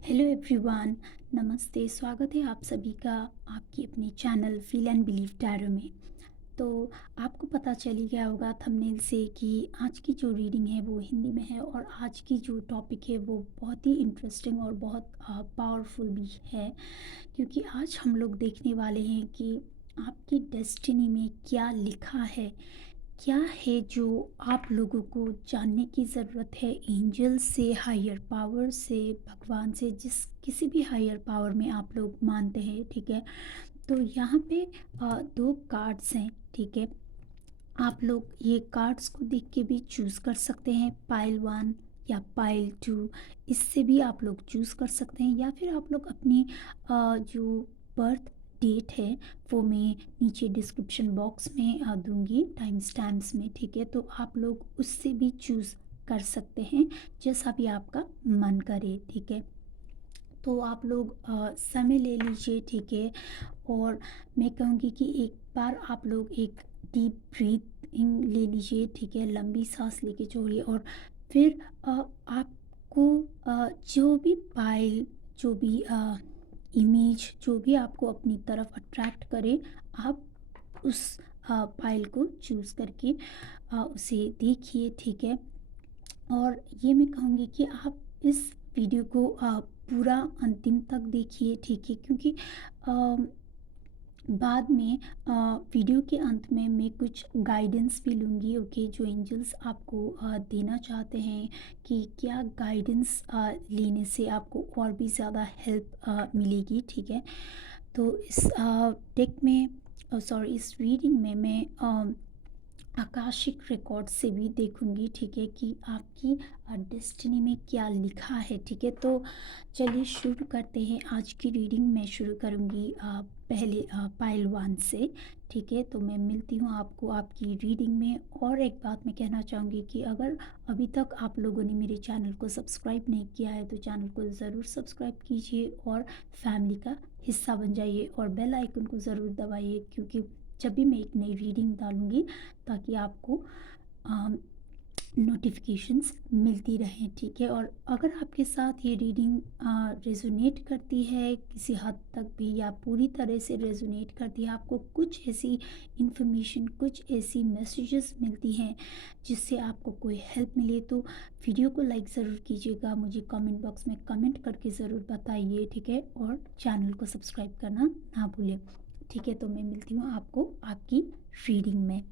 Hello everyone. नमस्ते, स्वागत है आप सभी का आपकी अपने channel feel and believe tarot में। तो आपको पता चल ही गया होगा थंबनेल से कि आज की जो रीडिंग है वो हिंदी में है और आज की जो टॉपिक है वो बहुत ही इंटरेस्टिंग और बहुत पावरफुल भी है, क्योंकि आज हम लोग देखने वाले हैं कि आपकी डेस्टिनी में क्या लिखा है। क्या है जो आप लोगों को जानने की ज़रूरत है एंजल से, हायर पावर से, भगवान से, जिस किसी भी हायर पावर में आप लोग मानते हैं। ठीक है, तो यहाँ पे दो कार्ड्स हैं। ठीक है, आप लोग ये कार्ड्स को देख के भी चूज़ कर सकते हैं, पाइल वन या पाइल टू। इससे भी आप लोग चूज़ कर सकते हैं, या फिर आप लोग अपनी जो बर्थ डेट है वो मैं नीचे डिस्क्रिप्शन बॉक्स में दूंगी टाइम स्टैम्प्स में। ठीक है, तो आप लोग उससे भी चूज़ कर सकते हैं जैसा भी आपका मन करे। ठीक है, तो आप लोग समय ले लीजिए। ठीक है, और मैं कहूँगी कि एक बार आप लोग एक डीप ब्रीथिंग ले लीजिए। ठीक है, लंबी सांस लेके छोड़िए और फिर आपको जो भी पाइल, जो भी इमेज, जो भी आपको अपनी तरफ अट्रैक्ट करे, आप उस पाइल को चूज़ करके उसे देखिए। ठीक है, और ये मैं कहूँगी कि आप इस वीडियो को पूरा अंतिम तक देखिए। ठीक है, क्योंकि बाद में वीडियो के अंत में मैं कुछ गाइडेंस भी लूँगी। ओके, जो एंजल्स आपको देना चाहते हैं कि क्या गाइडेंस लेने से आपको और भी ज़्यादा हेल्प मिलेगी। ठीक है, तो इस डेक में, सॉरी, इस रीडिंग में मैं आकाशिक रिकॉर्ड से भी देखूंगी। ठीक है, कि आपकी डेस्टिनी में क्या लिखा है। ठीक है, तो चलिए शुरू करते हैं आज की रीडिंग। मैं शुरू करूंगी पहले पाइल वन से। ठीक है, तो मैं मिलती हूँ आपको आपकी रीडिंग में। और एक बात मैं कहना चाहूँगी कि अगर अभी तक आप लोगों ने मेरे चैनल को सब्सक्राइब नहीं किया है तो चैनल को ज़रूर सब्सक्राइब कीजिए और फैमिली का हिस्सा बन जाइए और बेल आइकन को ज़रूर दबाइए, क्योंकि जब भी मैं एक नई रीडिंग डालूँगी ताकि आपको नोटिफिकेशंस मिलती रहें। ठीक है, और अगर आपके साथ ये रीडिंग रेजोनेट करती है किसी हद तक भी या पूरी तरह से रेजोनेट करती है, आपको कुछ ऐसी इंफॉर्मेशन, कुछ ऐसी मैसेजेस मिलती हैं जिससे आपको कोई हेल्प मिले, तो वीडियो को लाइक ज़रूर कीजिएगा, मुझे कमेंट बॉक्स में कमेंट करके ज़रूर बताइए। ठीक है, और चैनल को सब्सक्राइब करना ना भूलें। ठीक है, तो मैं मिलती हूँ आपको आपकी रीडिंग में।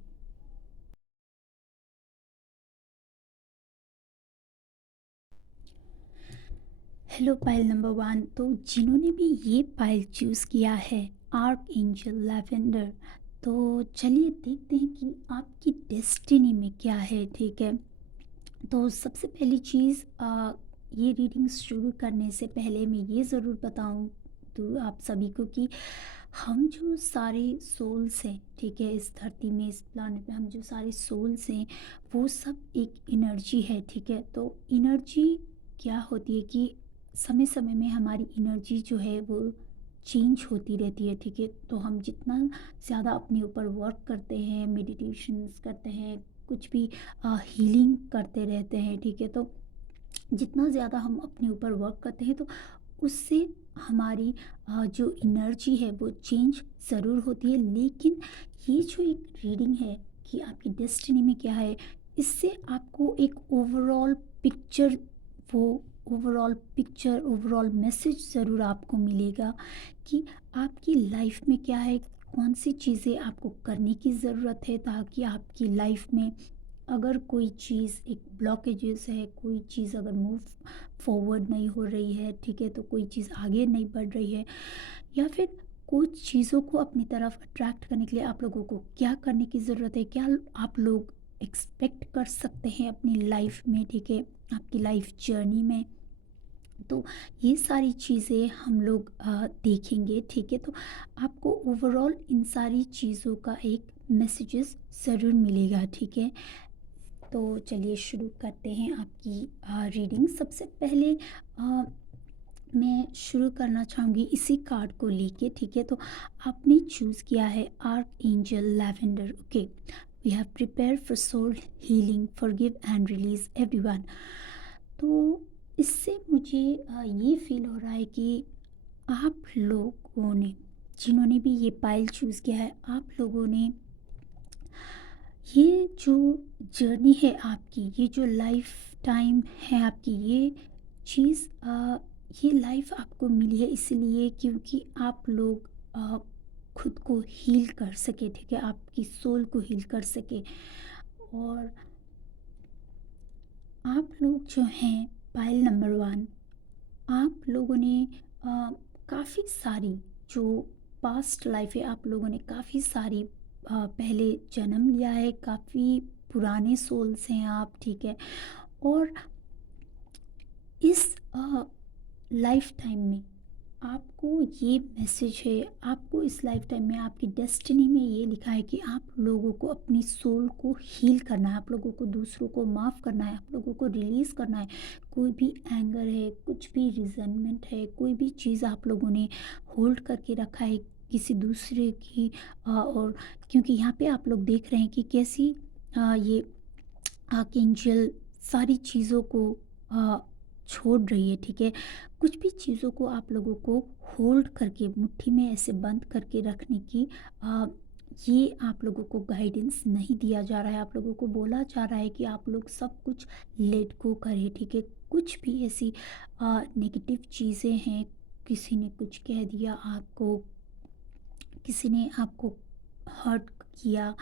Hello pile number one. तो जिन्होंने भी ये पाइल चूज़ किया है, आर्क एंजल लैवेंडर, तो चलिए देखते हैं कि आपकी डेस्टिनी में क्या है। ठीक है, तो सबसे पहली चीज़, ये रीडिंग शुरू करने से पहले मैं ये ज़रूर बताऊं तो आप सभी को कि हम जो सारे सोल्स हैं, ठीक है, इस धरती में, इस प्लानेट पे हम जो सारे सोल्स हैं वो सब एक एनर्जी है। ठीक है, तो एनर्जी क्या होती है कि समय समय में हमारी एनर्जी जो है वो चेंज होती रहती है। ठीक है, तो हम जितना ज़्यादा अपने ऊपर वर्क करते हैं, मेडिटेशंस करते हैं, कुछ भी हीलिंग करते रहते हैं, ठीक है, तो जितना ज़्यादा हम अपने ऊपर वर्क करते हैं तो उससे हमारी जो एनर्जी है वो चेंज ज़रूर होती है। लेकिन ये जो एक रीडिंग है कि आपकी डेस्टिनी में क्या है, इससे आपको एक ओवरऑल पिक्चर, वो ओवरऑल मैसेज ज़रूर आपको मिलेगा कि आपकी लाइफ में क्या है, कौन सी चीज़ें आपको करने की ज़रूरत है ताकि आपकी लाइफ में अगर कोई चीज़ एक ब्लॉकेजेस है, कोई चीज़ अगर मूव फॉरवर्ड नहीं हो रही है, ठीक है, तो कोई चीज़ आगे नहीं बढ़ रही है, या फिर कुछ चीज़ों को अपनी तरफ अट्रैक्ट करने के लिए आप लोगों को क्या करने की ज़रूरत है, क्या आप लोग एक्सपेक्ट कर सकते हैं अपनी लाइफ में। ठीक है, आपकी लाइफ जर्नी में, तो ये सारी चीज़ें हम लोग देखेंगे। ठीक है, तो आपको ओवरऑल इन सारी चीज़ों का एक मैसेजेस ज़रूर मिलेगा। ठीक है, तो चलिए शुरू करते हैं आपकी रीडिंग। सबसे पहले मैं शुरू करना चाहूँगी इसी कार्ड को लेके। ठीक है, तो आपने चूज़ किया है arch angel lavender. Okay, we have prepare for soul healing, forgive and release everyone. तो इससे मुझे ये फ़ील हो रहा है कि आप लोगों ने, जिन्होंने भी ये पाइल चूज़ किया है, आप लोगों ने ये जो जर्नी है आपकी, ये जो लाइफ टाइम है आपकी, ये चीज़ ये लाइफ आपको मिली है इसलिए क्योंकि आप लोग खुद को हील कर सके, ठीक है, आपकी सोल को हील कर सके। और आप लोग जो हैं पाइल नंबर वन, आप लोगों ने काफ़ी सारी जो पास्ट लाइफ है, आप लोगों ने काफ़ी सारी पहले जन्म लिया है, काफ़ी पुराने सोल्स हैं आप, ठीक है। और इस लाइफ टाइम में आपको ये मैसेज है, आपको इस लाइफ टाइम में आपकी डेस्टिनी में ये लिखा है कि आप लोगों को अपनी सोल को हील करना है, आप लोगों को दूसरों को माफ़ करना है, आप लोगों को रिलीज़ करना है। कोई भी एंगर है, कुछ भी रिजनमेंट है, कोई भी चीज़ आप लोगों ने होल्ड करके रखा है किसी दूसरे की और क्योंकि यहाँ पे आप लोग देख रहे हैं कि कैसी ये आर्कएंजल सारी चीज़ों को अ, छोड़ रही है, ठीक है। कुछ भी चीज़ों को आप लोगों को होल्ड करके मुट्ठी में ऐसे बंद करके रखने की अ, ये आप लोगों को गाइडेंस नहीं दिया जा रहा है, आप लोगों को बोला जा रहा है कि आप लोग सब कुछ लेट गो करें, ठीक है। कुछ भी ऐसी नेगेटिव चीज़ें हैं, किसी ने कुछ कह दिया आपको, किसी ने आपको हर्ट किया,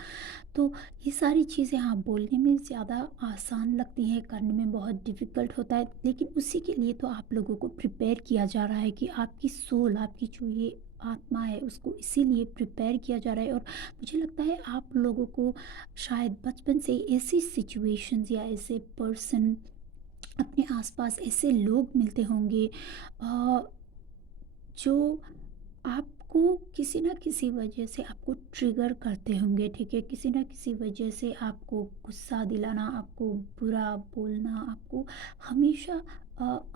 तो ये सारी चीज़ें हाँ बोलने में ज़्यादा आसान लगती हैं, करने में बहुत डिफ़िकल्ट होता है, लेकिन उसी के लिए तो आप लोगों को प्रिपेयर किया जा रहा है कि आपकी सोल, आपकी जो ये आत्मा है, उसको इसीलिए प्रिपेयर किया जा रहा है। और मुझे लगता है आप लोगों को शायद बचपन से ही ऐसी सिचुएशंस या ऐसे पर्सन, अपने आसपास ऐसे लोग मिलते होंगे अ, जो आपको किसी न किसी वजह से आपको ट्रिगर करते होंगे, ठीक है? किसी न किसी वजह से आपको गुस्सा दिलाना, आपको बुरा बोलना, आपको हमेशा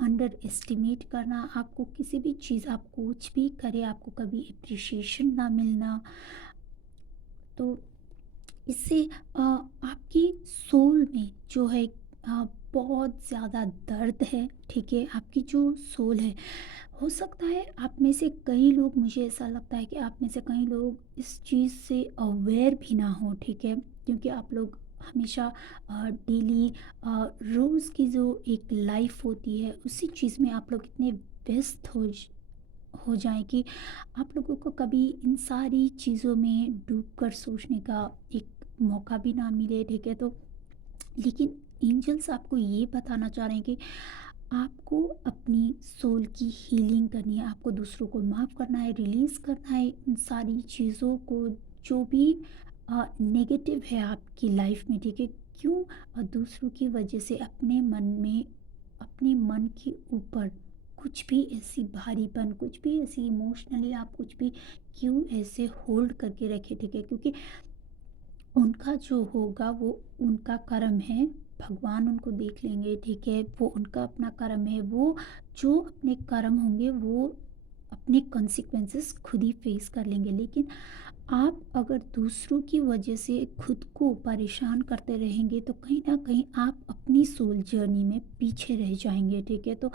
अंडर एस्टिमेट करना, आपको किसी भी चीज़, आप कुछ भी करें, आपको कभी एप्रिशिएशन ना मिलना। तो इससे आपकी सोल में जो है बहुत ज़्यादा दर्द है, ठीक है। आपकी जो सोल है, हो सकता है आप में से कई लोग, मुझे ऐसा लगता है कि आप में से कई लोग इस चीज़ से अवेयर भी ना हो, ठीक है, क्योंकि आप लोग हमेशा डेली रोज़ की जो एक लाइफ होती है उसी चीज़ में आप लोग इतने व्यस्त हो जाएं कि आप लोगों को कभी इन सारी चीज़ों में डूबकर सोचने का एक मौका भी ना मिले, ठीक है। तो लेकिन एंजल्स आपको ये बताना चाह रहे हैं कि आपको अपनी सोल की हीलिंग करनी है, आपको दूसरों को माफ़ करना है, रिलीज़ करना है इन सारी चीज़ों को जो भी नेगेटिव है आपकी लाइफ में, ठीक है। क्यों दूसरों की वजह से अपने मन में, अपने मन के ऊपर कुछ भी ऐसी भारीपन, कुछ भी ऐसी इमोशनली आप कुछ भी क्यों ऐसे होल्ड करके रखे, ठीक है। क्योंकि उनका जो होगा वो उनका कर्म है, भगवान उनको देख लेंगे, ठीक है, वो उनका अपना कर्म है, वो जो अपने कर्म होंगे वो अपने कॉन्सिक्वेंसेस खुद ही फेस कर लेंगे। लेकिन आप अगर दूसरों की वजह से खुद को परेशान करते रहेंगे तो कहीं ना कहीं आप अपनी सोल जर्नी में पीछे रह जाएंगे, ठीक है। तो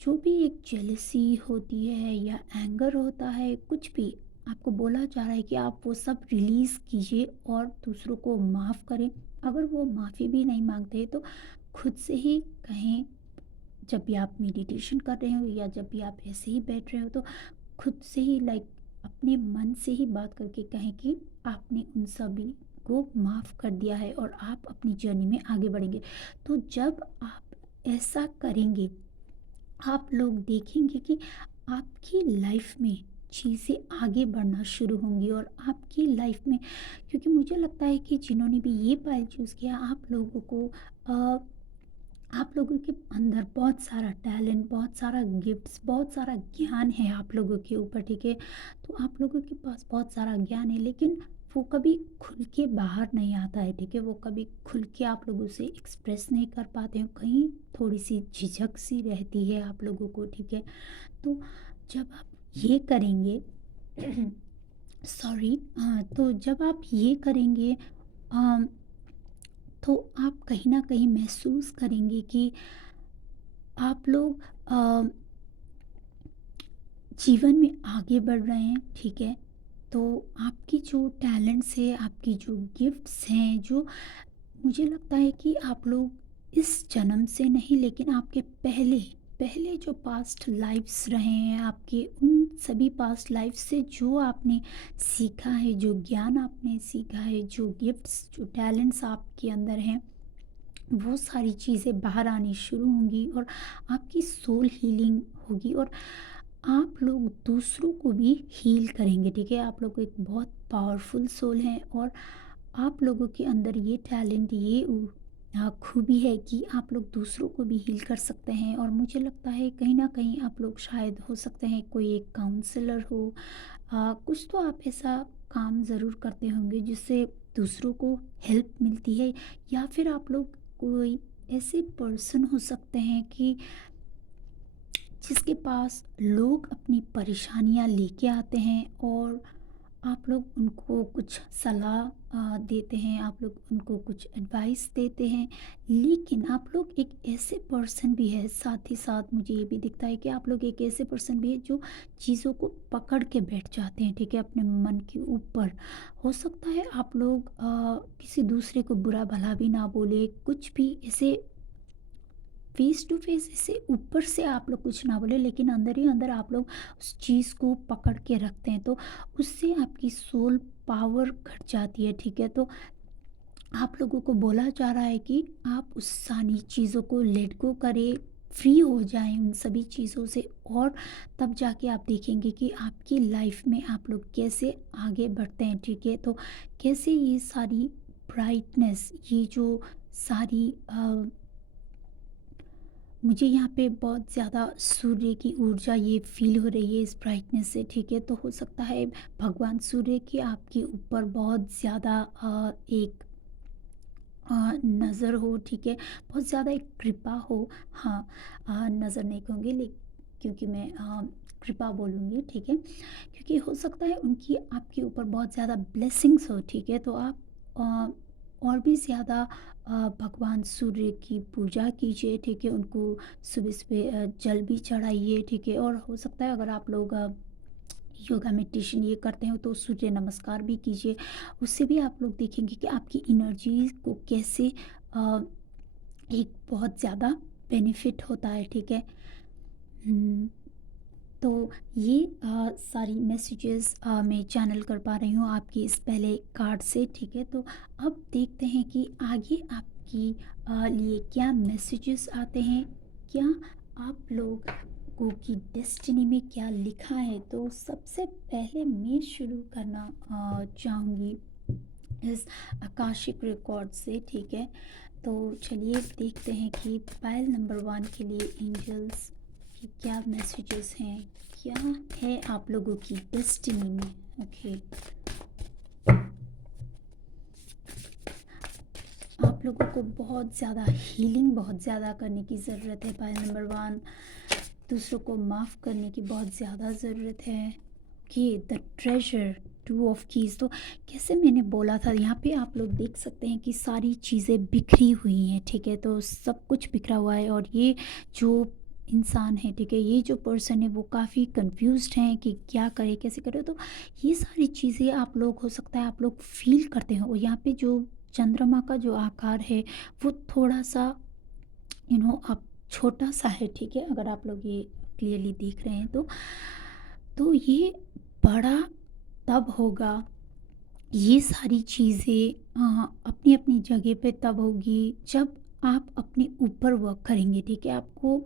जो भी एक जेलसी होती है या एंगर होता है, कुछ भी आपको बोला जा रहा है कि आप वो सब रिलीज़ कीजिए और दूसरों को माफ़ करें। अगर वो माफ़ी भी नहीं मांगते तो खुद से ही कहें, जब भी आप मेडिटेशन कर रहे हो या जब भी आप ऐसे ही बैठ रहे हो तो खुद से ही लाइक अपने मन से ही बात करके कहें कि आपने उन सभी को माफ़ कर दिया है और आप अपनी जर्नी में आगे बढ़ेंगे। तो जब आप ऐसा करेंगे, आप लोग देखेंगे कि आपकी लाइफ में चीज़ें आगे बढ़ना शुरू होंगी और आपकी लाइफ में, क्योंकि मुझे लगता है कि जिन्होंने भी ये पाइल चूज़ किया, आप लोगों को आप लोगों के अंदर बहुत सारा टैलेंट, बहुत सारा गिफ्ट्स, बहुत सारा ज्ञान है आप लोगों के ऊपर, ठीक है। तो आप लोगों के पास बहुत सारा ज्ञान है, लेकिन वो कभी खुल के बाहर नहीं आता है, ठीक है। वो कभी खुल के आप लोगों से एक्सप्रेस नहीं कर पाते हैं, कहीं थोड़ी सी झिझक सी रहती है आप लोगों को, ठीक है। तो जब आप ये करेंगे सॉरी, तो जब आप ये करेंगे तो आप कहीं ना कहीं महसूस करेंगे कि आप लोग जीवन में आगे बढ़ रहे हैं, ठीक है? तो आपकी जो टैलेंट्स है, आपकी जो गिफ्ट्स हैं, जो मुझे लगता है कि आप लोग इस जन्म से नहीं, लेकिन आपके पहले पहले जो पास्ट लाइफ्स रहे हैं आपके, उन सभी पास्ट लाइफ से जो आपने सीखा है, जो ज्ञान आपने सीखा है, जो गिफ्ट्स, जो टैलेंट्स आपके अंदर हैं, वो सारी चीज़ें बाहर आनी शुरू होंगी और आपकी सोल हीलिंग होगी और आप लोग दूसरों को भी हील करेंगे, ठीक है? आप लोग एक बहुत पावरफुल सोल हैं और आप लोगों के अंदर ये टैलेंट, ये खूबी है कि आप लोग दूसरों को भी हील कर सकते हैं। और मुझे लगता है कहीं ना कहीं आप लोग शायद हो सकते हैं कोई एक काउंसलर हो, कुछ तो आप ऐसा काम ज़रूर करते होंगे जिससे दूसरों को हेल्प मिलती है। या फिर आप लोग कोई ऐसे पर्सन हो सकते हैं कि जिसके पास लोग अपनी परेशानियां लेके आते हैं और आप लोग उनको कुछ सलाह देते हैं, आप लोग उनको कुछ एडवाइस देते हैं। लेकिन आप लोग एक ऐसे पर्सन भी है, साथ ही साथ मुझे ये भी दिखता है कि आप लोग एक ऐसे पर्सन भी है जो चीज़ों को पकड़ के बैठ जाते हैं, ठीक है, अपने मन के ऊपर। हो सकता है आप लोग किसी दूसरे को बुरा भला भी ना बोले, कुछ भी ऐसे फेस टू फेस ऐसे ऊपर से आप लोग कुछ ना बोले, लेकिन अंदर ही अंदर आप लोग उस चीज़ को पकड़ के रखते हैं, तो उससे आपकी सोल पावर घट जाती है, ठीक है? तो आप लोगों को बोला जा रहा है कि आप उस सारी चीज़ों को लेट गो करें, फ्री हो जाएं उन सभी चीज़ों से, और तब जाके आप देखेंगे कि आपकी लाइफ में आप लोग कैसे आगे बढ़ते हैं, ठीक है? तो कैसे ये सारी ब्राइटनेस, ये जो सारी मुझे यहाँ पे बहुत ज़्यादा सूर्य की ऊर्जा ये फील हो रही है इस ब्राइटनेस से, ठीक है? तो हो सकता है भगवान सूर्य की आपके ऊपर बहुत ज़्यादा एक नज़र हो, ठीक है? बहुत ज़्यादा एक कृपा हो। हाँ, नज़र नहीं कहूँगी, क्योंकि मैं कृपा बोलूँगी, ठीक है? क्योंकि हो सकता है उनकी आपके ऊपर बहुत ज़्यादा ब्लेसिंग्स हो, ठीक है? तो आप और भी ज़्यादा भगवान सूर्य की पूजा कीजिए, ठीक है? उनको सुबह सुबह जल भी चढ़ाइए, ठीक है? और हो सकता है अगर आप लोग योगा मेडिटेशन ये करते हो तो सूर्य नमस्कार भी कीजिए। उससे भी आप लोग देखेंगे कि आपकी एनर्जी को कैसे अ, एक बहुत ज़्यादा बेनिफिट होता है, ठीक है? हम्म, तो ये सारी मैसेजेस मैं चैनल कर पा रही हूँ आपकी इस पहले कार्ड से, ठीक है? तो अब देखते हैं कि आगे आपकी लिए क्या मैसेजेस आते हैं, क्या आप लोगों की डेस्टिनी में क्या लिखा है। तो सबसे पहले मैं शुरू करना चाहूँगी इस आकाशिक रिकॉर्ड से, ठीक है? तो चलिए देखते हैं कि पायल नंबर 1 के लिए एंजल्स कि क्या मैसेजेस हैं, क्या है आप लोगों की डेस्टिनी में। ओके, आप लोगों को बहुत ज़्यादा हीलिंग, बहुत ज़्यादा करने की ज़रूरत है पायल नंबर 1। दूसरों को माफ़ करने की बहुत ज़्यादा ज़रूरत है। कि द ट्रेजर, 2 ऑफ कीज़। तो कैसे मैंने बोला था, यहाँ पे आप लोग देख सकते हैं कि सारी चीज़ें बिखरी हुई हैं, ठीक है? तो सब कुछ बिखरा हुआ है और ये जो इंसान है, ठीक है, ये जो पर्सन है वो काफ़ी कंफ्यूज्ड हैं कि क्या करे, कैसे करे। तो ये सारी चीज़ें आप लोग, हो सकता है आप लोग फील करते हो। और यहाँ पे जो चंद्रमा का जो आकार है वो थोड़ा सा आप छोटा सा है, ठीक है? अगर आप लोग ये क्लियरली देख रहे हैं तो ये बड़ा तब होगा, ये सारी चीज़ें अपनी अपनी जगह पे तब होगी जब आप अपने ऊपर वर्क करेंगे, ठीक है? आपको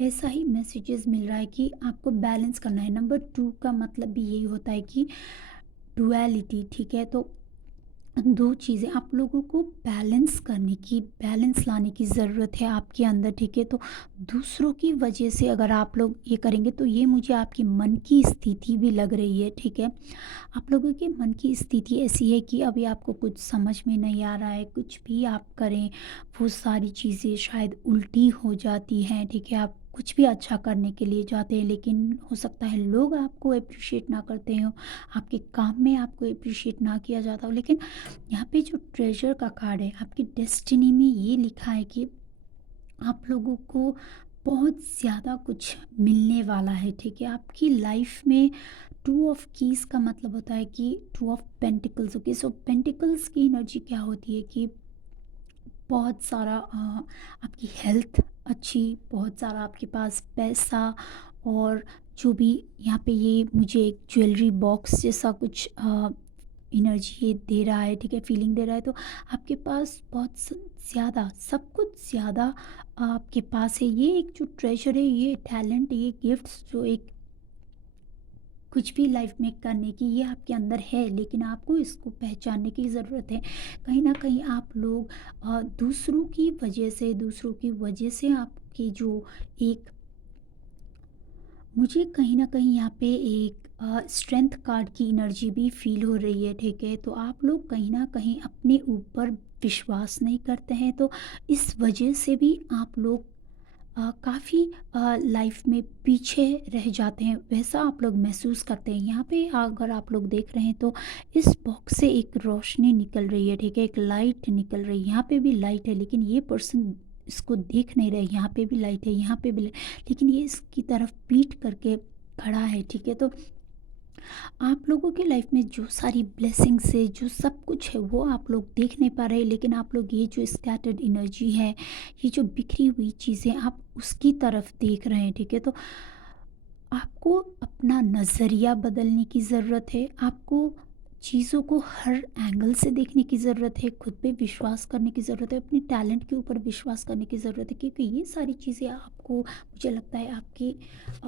ऐसा ही मैसेजेस मिल रहा है कि आपको बैलेंस करना है। नंबर 2 का मतलब भी यही होता है कि डुअलिटी, ठीक है? तो 2 चीज़ें आप लोगों को बैलेंस करने की, बैलेंस लाने की ज़रूरत है आपके अंदर, ठीक है? तो दूसरों की वजह से अगर आप लोग ये करेंगे तो ये मुझे आपकी मन की स्थिति भी लग रही है, ठीक है? आप लोगों के मन की स्थिति ऐसी है कि अभी आपको कुछ समझ में नहीं आ रहा है, कुछ भी आप करें वो सारी चीज़ें शायद उल्टी हो जाती हैं, ठीक है? आप कुछ भी अच्छा करने के लिए जाते हैं लेकिन हो सकता है लोग आपको अप्रिशिएट ना करते हो, आपके काम में आपको अप्रिशिएट ना किया जाता हो। लेकिन यहाँ पे जो ट्रेजर का कार्ड है, आपकी डेस्टिनी में ये लिखा है कि आप लोगों को बहुत ज़्यादा कुछ मिलने वाला है, ठीक है? आपकी लाइफ में टू ऑफ कीज़ का मतलब होता है कि two of pentacles, okay? So pentacles की एनर्जी क्या होती है कि बहुत सारा आपकी हेल्थ अच्छी, बहुत सारा आपके पास पैसा, और जो भी यहाँ पे ये मुझे एक ज्वेलरी बॉक्स जैसा कुछ एनर्जी ये दे रहा है, ठीक है? फीलिंग दे रहा है, तो आपके पास बहुत ज़्यादा सब कुछ ज़्यादा आपके पास है। ये एक जो ट्रेजर है, ये टैलेंट, ये गिफ्ट्स, जो एक कुछ भी लाइफ में करने की, ये आपके अंदर है, लेकिन आपको इसको पहचानने की ज़रूरत है। कहीं न कहीं आप लोग दूसरों की वजह से आपकी जो एक, मुझे कहीं न कहीं यहाँ पे एक स्ट्रेंथ कार्ड की एनर्जी भी फ़ील हो रही है, ठीक है? तो आप लोग कहीं न कहीं अपने ऊपर विश्वास नहीं करते हैं, तो इस वजह से भी आप लोग काफ़ी लाइफ में पीछे रह जाते हैं, वैसा आप लोग महसूस करते हैं। यहाँ पे अगर आप लोग देख रहे हैं तो इस बॉक्स से एक रोशनी निकल रही है, ठीक है? एक लाइट निकल रही है, यहाँ पे भी लाइट है, लेकिन ये पर्सन इसको देख नहीं रहे। यहाँ पे भी लाइट है, यहाँ पे भी लेकिन ये इसकी तरफ पीठ करके खड़ा है, ठीक है? तो आप लोगों की लाइफ में जो सारी ब्लेसिंग्स है, जो सब कुछ है, वो आप लोग देख नहीं पा रहे, लेकिन आप लोग ये जो स्कैटर्ड एनर्जी है, ये जो बिखरी हुई चीज़ें, आप उसकी तरफ देख रहे हैं, ठीक है? तो आपको अपना नज़रिया बदलने की ज़रूरत है, आपको चीज़ों को हर एंगल से देखने की ज़रूरत है, खुद पे विश्वास करने की ज़रूरत है, अपने टैलेंट के ऊपर विश्वास करने की ज़रूरत है, क्योंकि ये सारी चीज़ें आपको, मुझे लगता है, आपके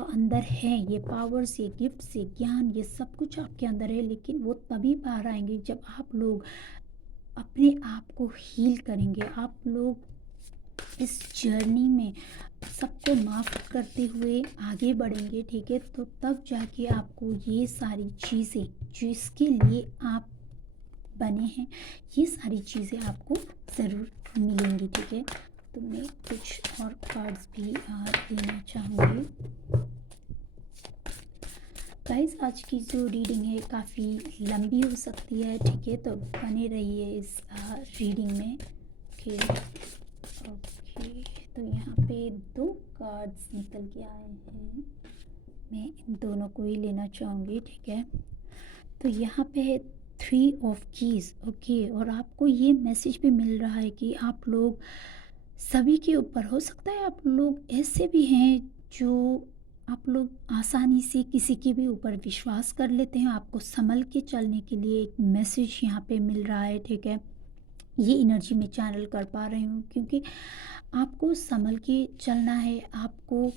अंदर हैं। ये पावर्स, ये गिफ्ट्स, ये ज्ञान, ये सब कुछ आपके अंदर है, लेकिन वो तभी बाहर आएँगे जब आप लोग अपने आप को हील करेंगे। आप लोग इस जर्नी में सबको माफ़ करते हुए आगे बढ़ेंगे, ठीक है? तो तब जाके आपको ये सारी चीज़ें, जिसके लिए आप बने हैं, ये सारी चीज़ें आपको ज़रूर मिलेंगी, ठीक है? तो मैं कुछ और कार्ड्स भी लेना चाहूँगी। गाइस, आज की जो रीडिंग है काफ़ी लंबी हो सकती है, ठीक है? तो बने रहिए इस रीडिंग में। Okay, okay. तो यहाँ पे दो कार्ड्स निकल के आए हैं, मैं इन दोनों को ही लेना चाहूँगी, ठीक है? तो यहाँ पे है थ्री ऑफ कीज़, ओके। और आपको ये मैसेज भी मिल रहा है कि आप लोग सभी के ऊपर, हो सकता है आप लोग ऐसे भी हैं जो आप लोग आसानी से किसी के भी ऊपर विश्वास कर लेते हैं। आपको संभल के चलने के लिए एक मैसेज यहाँ पे मिल रहा है, ठीक है? ये एनर्जी मैं चैनल कर पा रही हूँ, क्योंकि आपको संभल के चलना है। आपको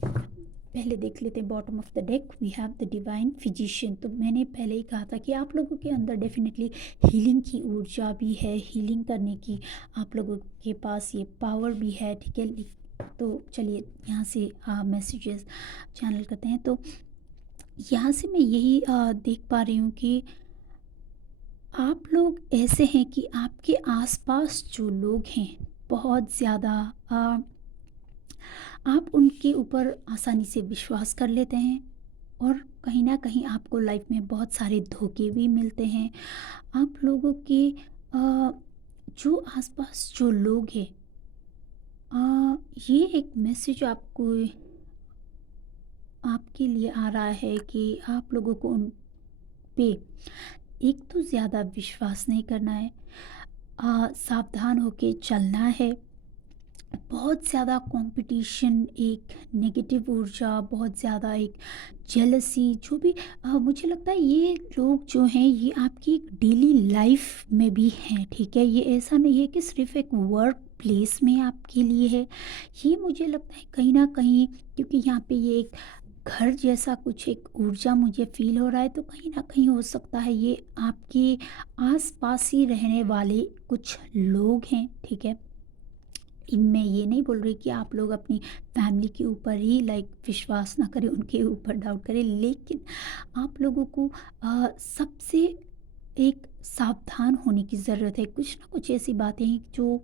पहले देख लेते हैं bottom of the deck, we have the divine physician. तो मैंने पहले ही कहा था कि आप लोगों के अंदर डेफिनेटली हीलिंग की ऊर्जा भी है, हीलिंग करने की आप लोगों के पास ये पावर भी है, ठीक है? तो चलिए यहाँ से मैसेजेस चैनल करते हैं। तो यहाँ से मैं यही देख पा रही हूँ कि आप लोग ऐसे हैं कि आपके आसपास जो लोग हैं, बहुत ज़्यादा आप उनके ऊपर आसानी से विश्वास कर लेते हैं, और कहीं न कहीं आपको लाइफ में बहुत सारे धोखे भी मिलते हैं। आप लोगों के जो आसपास जो लोग हैं, ये एक मैसेज आपको, आपके लिए आ रहा है कि आप लोगों को उन पे एक तो ज़्यादा विश्वास नहीं करना है, सावधान होके चलना है। बहुत ज़्यादा कंपटीशन, एक नेगेटिव ऊर्जा, बहुत ज़्यादा एक जेलसी, जो भी मुझे लगता है ये लोग जो हैं, ये आपकी एक डेली लाइफ में भी हैं, ठीक है? ये ऐसा नहीं है कि सिर्फ एक वर्क प्लेस में आपके लिए है। ये मुझे लगता है कहीं ना कहीं, क्योंकि यहाँ पे ये एक घर जैसा कुछ एक ऊर्जा मुझे फील हो रहा है, तो कहीं ना कहीं हो सकता है ये आपके आस पास ही रहने वाले कुछ लोग हैं, ठीक है? मैं ये नहीं बोल रही कि आप लोग अपनी फैमिली के ऊपर ही लाइक विश्वास ना करें, उनके ऊपर डाउट करें, लेकिन आप लोगों को सबसे एक सावधान होने की ज़रूरत है। कुछ ना कुछ ऐसी बातें हैं जो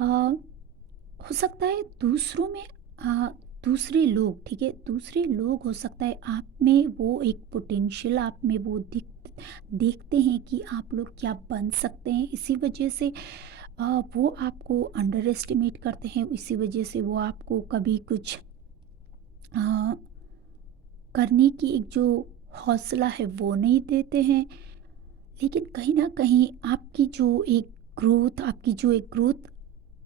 हो सकता है दूसरों में, दूसरे लोग, ठीक है? दूसरे लोग हो सकता है आप में वो एक पोटेंशियल, आप में वो देखते हैं कि आप लोग क्या बन सकते हैं। इसी वजह से वो आपको अंडर एस्टिमेट करते हैं, इसी वजह से वो आपको कभी कुछ अ, करने की एक जो हौसला है वो नहीं देते हैं। लेकिन कहीं न कहीं आपकी जो एक ग्रोथ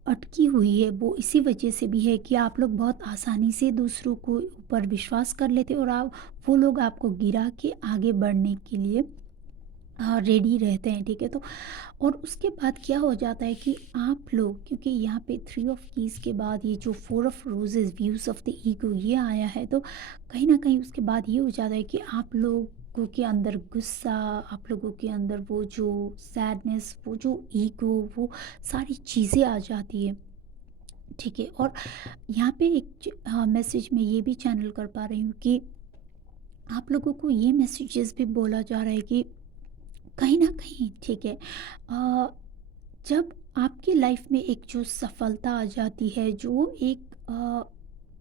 अटकी हुई है, वो इसी वजह से भी है कि आप लोग बहुत आसानी से दूसरों को ऊपर विश्वास कर लेते हो, और आप वो लोग आपको गिरा के आगे बढ़ने के लिए रेडी रहते हैं, ठीक है? तो और उसके बाद क्या हो जाता है कि आप लोग, क्योंकि यहाँ पे थ्री ऑफ कीज़ के बाद ये जो four of roses, views of the ego, ये आया है, तो कहीं ना कहीं उसके बाद ये हो जाता है कि आप लोगों के अंदर गुस्सा, आप लोगों के अंदर वो जो सैडनेस, वो जो ईगो, वो सारी चीज़ें आ जाती है, ठीक है? और यहाँ पे एक मैसेज में ये भी चैनल कर पा रही हूँ कि आप लोगों को ये मैसेजेस भी बोला जा रहा है कि कहीं न कहीं, ठीक है, जब आपकी लाइफ में एक जो सफलता आ जाती है, जो एक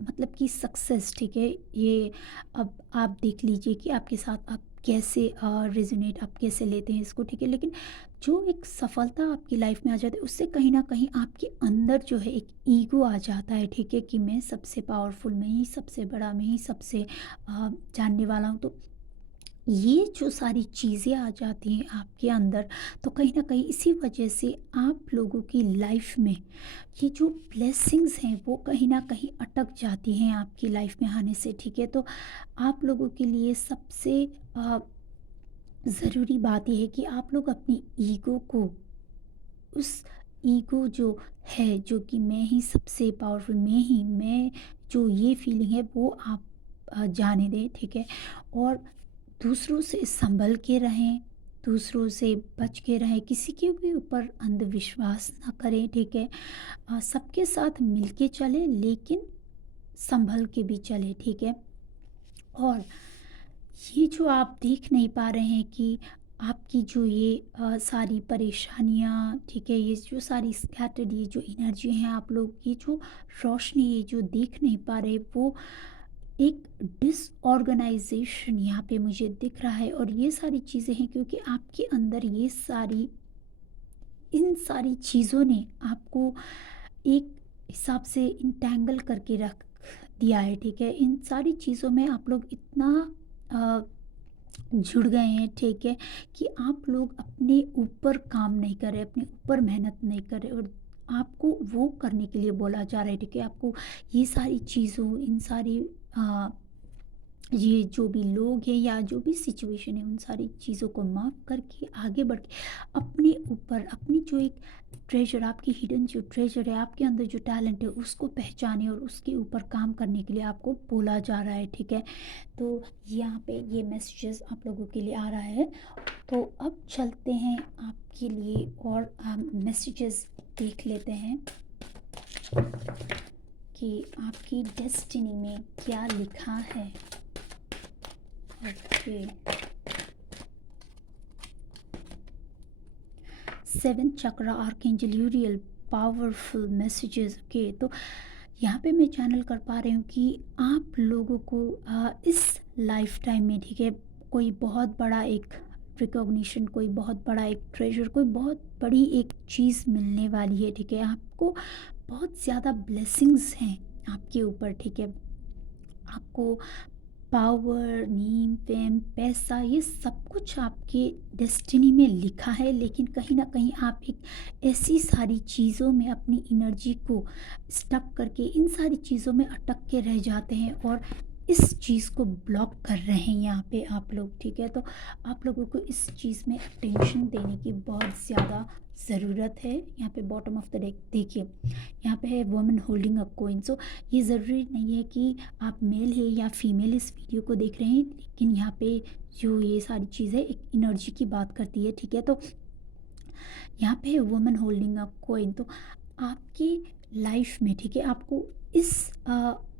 मतलब कि सक्सेस, ठीक है, ये अब आप देख लीजिए कि आपके साथ आप कैसे रेज़ोनेट, आप कैसे लेते हैं इसको, ठीक है? लेकिन जो एक सफलता आपकी लाइफ में आ जाती है, उससे कहीं न कहीं आपके अंदर जो है एक ईगो आ जाता है, ठीक है? कि मैं सबसे पावरफुल, मैं ही सबसे बड़ा, मैं ही सबसे जानने वाला हूँ। तो ये जो सारी चीज़ें आ जाती हैं आपके अंदर, तो कहीं न कहीं इसी वजह से आप लोगों की लाइफ में ये जो ब्लेसिंग्स हैं, वो कहीं न कहीं अटक जाती हैं आपकी लाइफ में आने से, ठीक है? तो आप लोगों के लिए सबसे ज़रूरी बात ये है कि आप लोग अपनी ईगो को, उस ईगो जो है, जो कि मैं ही सबसे पावरफुल, मैं, जो ये फीलिंग है वो आप जाने दें, ठीक है? और दूसरों से संभल के रहें, दूसरों से बच के रहें, किसी के भी ऊपर अंधविश्वास ना करें, ठीक है? सबके साथ मिल के चलें, लेकिन संभल के भी चलें, ठीक है? और ये जो आप देख नहीं पा रहे हैं कि आपकी जो ये सारी परेशानियाँ, ठीक है, ये जो सारी स्कैटर्ड ये जो एनर्जी है, आप लोग ये जो रोशनी, ये जो देख नहीं पा रहे, वो एक डिसऑर्गेनाइजेशन यहाँ पे मुझे दिख रहा है। और ये सारी चीज़ें हैं क्योंकि आपके अंदर ये सारी, इन सारी चीज़ों ने आपको एक हिसाब से इंटैंगल करके रख दिया है, ठीक है? इन सारी चीज़ों में आप लोग इतना अ, जुड़ गए हैं, ठीक है, कि आप लोग अपने ऊपर काम नहीं कर रहे, अपने ऊपर मेहनत नहीं कर रहे, और आपको वो करने के लिए बोला जा रहा है, ठीक है? आपको ये सारी चीज़ों, इन सारी अ, ये जो भी लोग हैं या जो भी सिचुएशन है, उन सारी चीज़ों को माफ़ करके आगे बढ़ के अपने ऊपर, अपनी जो एक ट्रेजर, आपकी हिडन जो ट्रेजर है, आपके अंदर जो टैलेंट है, उसको पहचाने और उसके ऊपर काम करने के लिए आपको बोला जा रहा है, ठीक है? तो यहाँ पे ये मैसेजेस आप लोगों के लिए आ रहा है। तो अब चलते हैं आपके लिए और मैसेजेस देख लेते हैं कि आपकी डेस्टिनी में क्या लिखा है। ओके, सेवन चक्रा आर्कएंजल यूरियल, पावरफुल मैसेजेस। ओके, तो यहाँ पे मैं चैनल कर पा रही हूँ कि आप लोगों को इस लाइफ टाइम में, ठीक है, कोई बहुत बड़ा एक रिकॉग्निशन, कोई बहुत बड़ा एक ट्रेजर, कोई बहुत बड़ी एक चीज़ मिलने वाली है, ठीक है? आपको बहुत ज़्यादा ब्लेसिंग्स हैं आपके ऊपर, ठीक है? आपको पावर, नेम, फेम, पैसा, ये सब कुछ आपके डेस्टिनी में लिखा है, लेकिन कहीं न कहीं आप एक ऐसी सारी चीज़ों में अपनी एनर्जी को स्टक करके, इन सारी चीज़ों में अटक के रह जाते हैं और इस चीज़ को ब्लॉक कर रहे हैं यहाँ पे आप लोग, ठीक है? तो आप लोगों को इस चीज़ में अटेंशन देने की बहुत ज़्यादा ज़रूरत है। यहाँ पे बॉटम ऑफ द डेक देखिए, यहाँ पे है वुमन होल्डिंग अ कॉइन। सो ये ज़रूरी नहीं है कि आप मेल है या फीमेल इस वीडियो को देख रहे हैं, लेकिन यहाँ पे जो ये सारी चीज़ें एक एनर्जी की बात करती है, ठीक है? तो यहाँ पे है वुमन होल्डिंग अ कॉइन। तो आपकी लाइफ में, ठीक है, आपको इस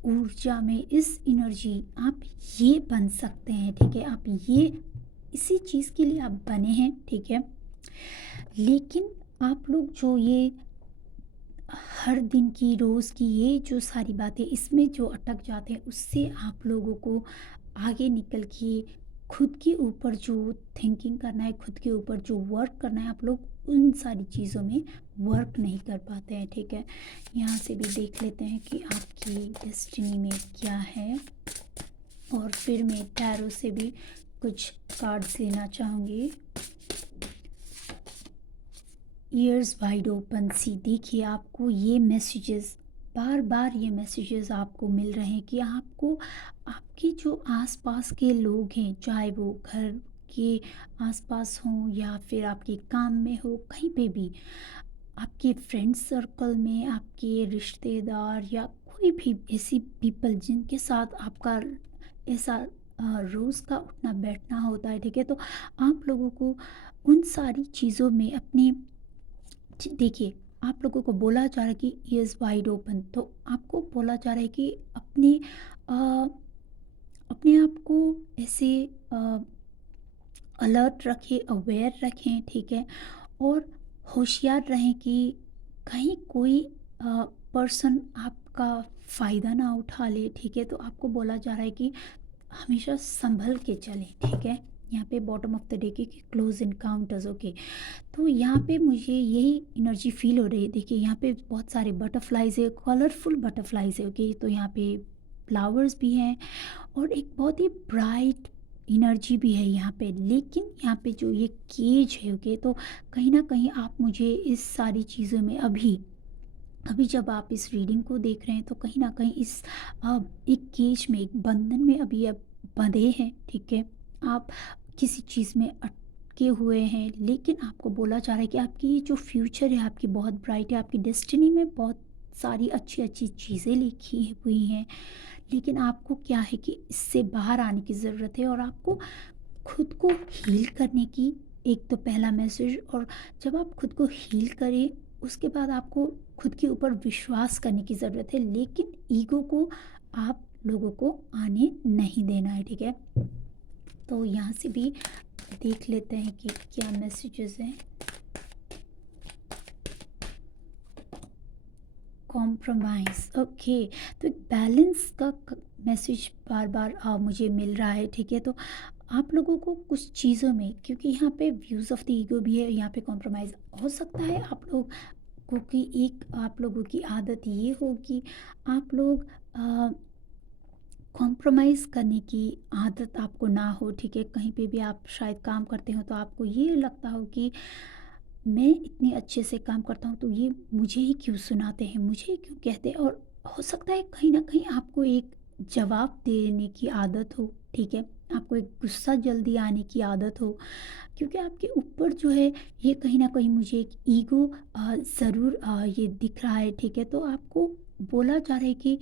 ऊर्जा में, इस एनर्जी, आप ये बन सकते हैं, ठीक है? आप ये इसी चीज़ के लिए आप बने हैं, ठीक है? लेकिन आप लोग जो ये हर दिन की, रोज़ की ये जो सारी बातें इसमें जो अटक जाते हैं, उससे आप लोगों को आगे निकल के खुद के ऊपर जो थिंकिंग करना है, खुद के ऊपर जो वर्क करना है, आप लोग उन सारी चीज़ों में वर्क नहीं कर पाते हैं, ठीक है। यहाँ से भी देख लेते हैं कि आपकी डेस्टिनी में क्या है, और फिर मैं टैरो से भी कुछ कार्ड्स लेना चाहूँगी। ईयर्स वाइड ओपन सी, देखिए आपको ये मैसेजेस, बार बार ये मैसेजेस आपको मिल रहे हैं कि आपको आपके जो आसपास के लोग हैं, चाहे वो घर के आसपास हों या फिर आपके काम में हो, कहीं पे भी, आपके फ्रेंड सर्कल में, आपके रिश्तेदार या कोई भी ऐसी पीपल जिनके साथ आपका ऐसा रोज़ का उठना बैठना होता है, ठीक है। तो आप लोगों को उन सारी चीज़ों में अपने देखिए, आप लोगों को बोला जा रहा है कि ईयर्स वाइड ओपन, तो आपको बोला जा रहा है कि अ, अपने आप को ऐसे अलर्ट रखें, अवेयर रखें, ठीक है। और होशियार रहें कि कहीं कोई पर्सन आपका फ़ायदा ना उठा ले, ठीक है। तो आपको बोला जा रहा है कि हमेशा संभल के चलें, ठीक है। यहाँ पे बॉटम ऑफ द डे की क्लोज इनकाउंटर्स, ओके। तो यहाँ पे मुझे यही एनर्जी फील हो रही है। देखिए यहाँ पे बहुत सारे बटरफ्लाइज है, कलरफुल बटरफ्लाइज है, ओके। तो यहाँ पे फ्लावर्स भी हैं और एक बहुत ही ब्राइट एनर्जी भी है यहाँ पे। लेकिन यहाँ पे जो ये केज है, ओके, तो कहीं ना कहीं आप मुझे इस सारी चीज़ों में अभी अभी जब आप इस रीडिंग को देख रहे हैं तो कहीं न कहीं इस एक केज में, एक बंधन में अभी आप बंधे हैं, ठीक है? आप किसी चीज़ में अटके हुए हैं, लेकिन आपको बोला जा रहा है कि आपकी ये जो फ्यूचर है आपकी बहुत ब्राइट है, आपकी डेस्टिनी में बहुत सारी अच्छी-अच्छी चीज़ें लिखी हुई हैं। लेकिन आपको क्या है कि इससे बाहर आने की ज़रूरत है, और आपको खुद को हील करने की, एक तो पहला मैसेज, और जब आप खुद को हील करें उसके बाद आपको खुद के ऊपर विश्वास करने की ज़रूरत है, लेकिन ईगो को आप लोगों को आने नहीं देना है, ठीक है। तो यहाँ से भी देख लेते हैं कि क्या मैसेजेस हैं। Compromise, okay. तो एक बैलेंस का मैसेज बार बार मुझे मिल रहा है, ठीक है। तो आप लोगों को कुछ चीज़ों में, क्योंकि यहाँ पे व्यूज़ ऑफ द ईगो भी है, यहाँ पे कॉम्प्रोमाइज़ हो सकता है। आप लोगों की एक, आप लोगों की आदत ये हो कि आप लोग कॉम्प्रोमाइज़ करने की आदत आपको ना हो, ठीक है। कहीं पे भी आप शायद काम करते हो तो आपको ये लगता हो कि मैं इतने अच्छे से काम करता हूँ तो ये मुझे ही क्यों सुनाते हैं, मुझे ही क्यों कहते हैं। और हो सकता है कहीं न कहीं आपको एक जवाब देने की आदत हो, ठीक है। आपको एक गुस्सा जल्दी आने की आदत हो, क्योंकि आपके ऊपर जो है ये कहीं न कहीं मुझे एक ईगो ज़रूर ये दिख रहा है, ठीक है। तो आपको बोला जा रहा है कि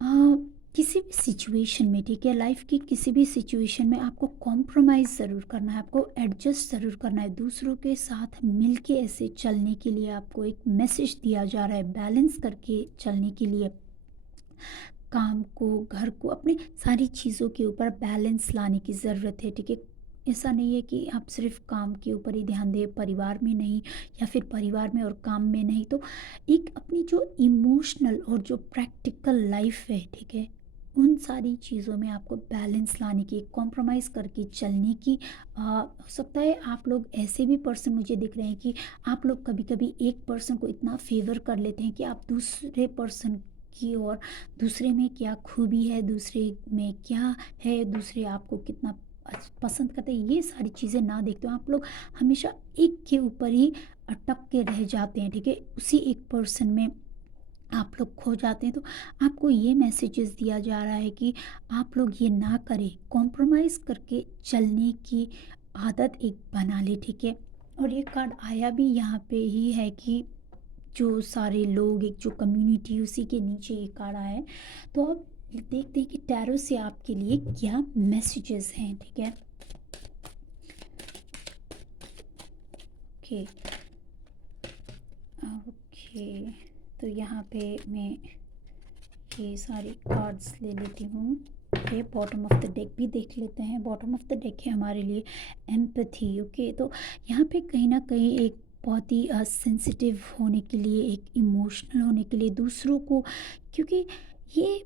अ, किसी भी सिचुएशन में, ठीक है, लाइफ की किसी भी सिचुएशन में आपको कॉम्प्रोमाइज़ ज़रूर करना है, आपको एडजस्ट ज़रूर करना है, दूसरों के साथ मिल के ऐसे चलने के लिए आपको एक मैसेज दिया जा रहा है, बैलेंस करके चलने के लिए। काम को, घर को, अपनी सारी चीज़ों के ऊपर बैलेंस लाने की ज़रूरत है, ठीक है। ऐसा नहीं है कि आप सिर्फ काम के ऊपर ही ध्यान दें, परिवार में नहीं, या फिर परिवार में और काम में नहीं। तो एक अपनी जो इमोशनल और जो प्रैक्टिकल लाइफ है, ठीक है, उन सारी चीज़ों में आपको बैलेंस लाने की, कॉम्प्रोमाइज़ करके चलने की हो सकता है आप लोग ऐसे भी पर्सन मुझे दिख रहे हैं कि आप लोग कभी कभी एक पर्सन को इतना फेवर कर लेते हैं कि आप दूसरे पर्सन की, और दूसरे में क्या खूबी है, दूसरे में क्या है, दूसरे आपको कितना पसंद करते हैं, ये सारी चीज़ें ना देखते हो। आप लोग हमेशा एक के ऊपर ही अटक के रह जाते हैं, ठीक है। उसी एक पर्सन में आप लोग खो जाते हैं। तो आपको ये मैसेजेस दिया जा रहा है कि आप लोग ये ना करें, कॉम्प्रोमाइज़ करके चलने की आदत एक बना ले, ठीक है। और ये कार्ड आया भी यहाँ पे ही है कि जो सारे लोग, एक जो कम्युनिटी, उसी के नीचे ये कार्ड आया है। तो अब देखते हैं कि टैरो से आपके लिए क्या मैसेजेस हैं, ठीक है। Okay, okay. तो यहाँ पे मैं ये सारे कार्ड्स ले लेती हूँ। Okay, bottom of the deck भी देख लेते हैं। बॉटम ऑफ द डेक है हमारे लिए एम्पैथी, ओके। तो यहाँ पे कहीं ना कहीं एक बहुत ही सेंसिटिव होने के लिए, एक इमोशनल होने के लिए दूसरों को, क्योंकि ये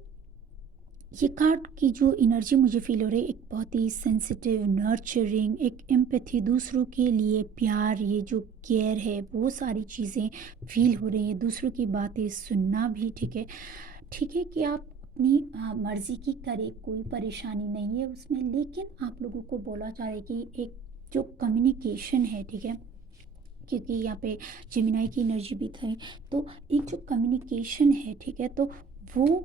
ये कार्ड की जो एनर्जी मुझे फ़ील हो रही है, एक बहुत ही सेंसिटिव, नर्चरिंग, एक एम्पैथी, दूसरों के लिए प्यार, ये जो केयर है, वो सारी चीज़ें फ़ील हो रही हैं। दूसरों की बातें सुनना भी, ठीक है। ठीक है कि आप अपनी मर्ज़ी की करें, कोई परेशानी नहीं है उसमें, लेकिन आप लोगों को बोला जा रहा है कि एक जो कम्युनिकेशन है, ठीक है, क्योंकि यहाँ पे जेमिनी की एनर्जी भी थी, तो एक जो कम्युनिकेशन है, ठीक है, तो वो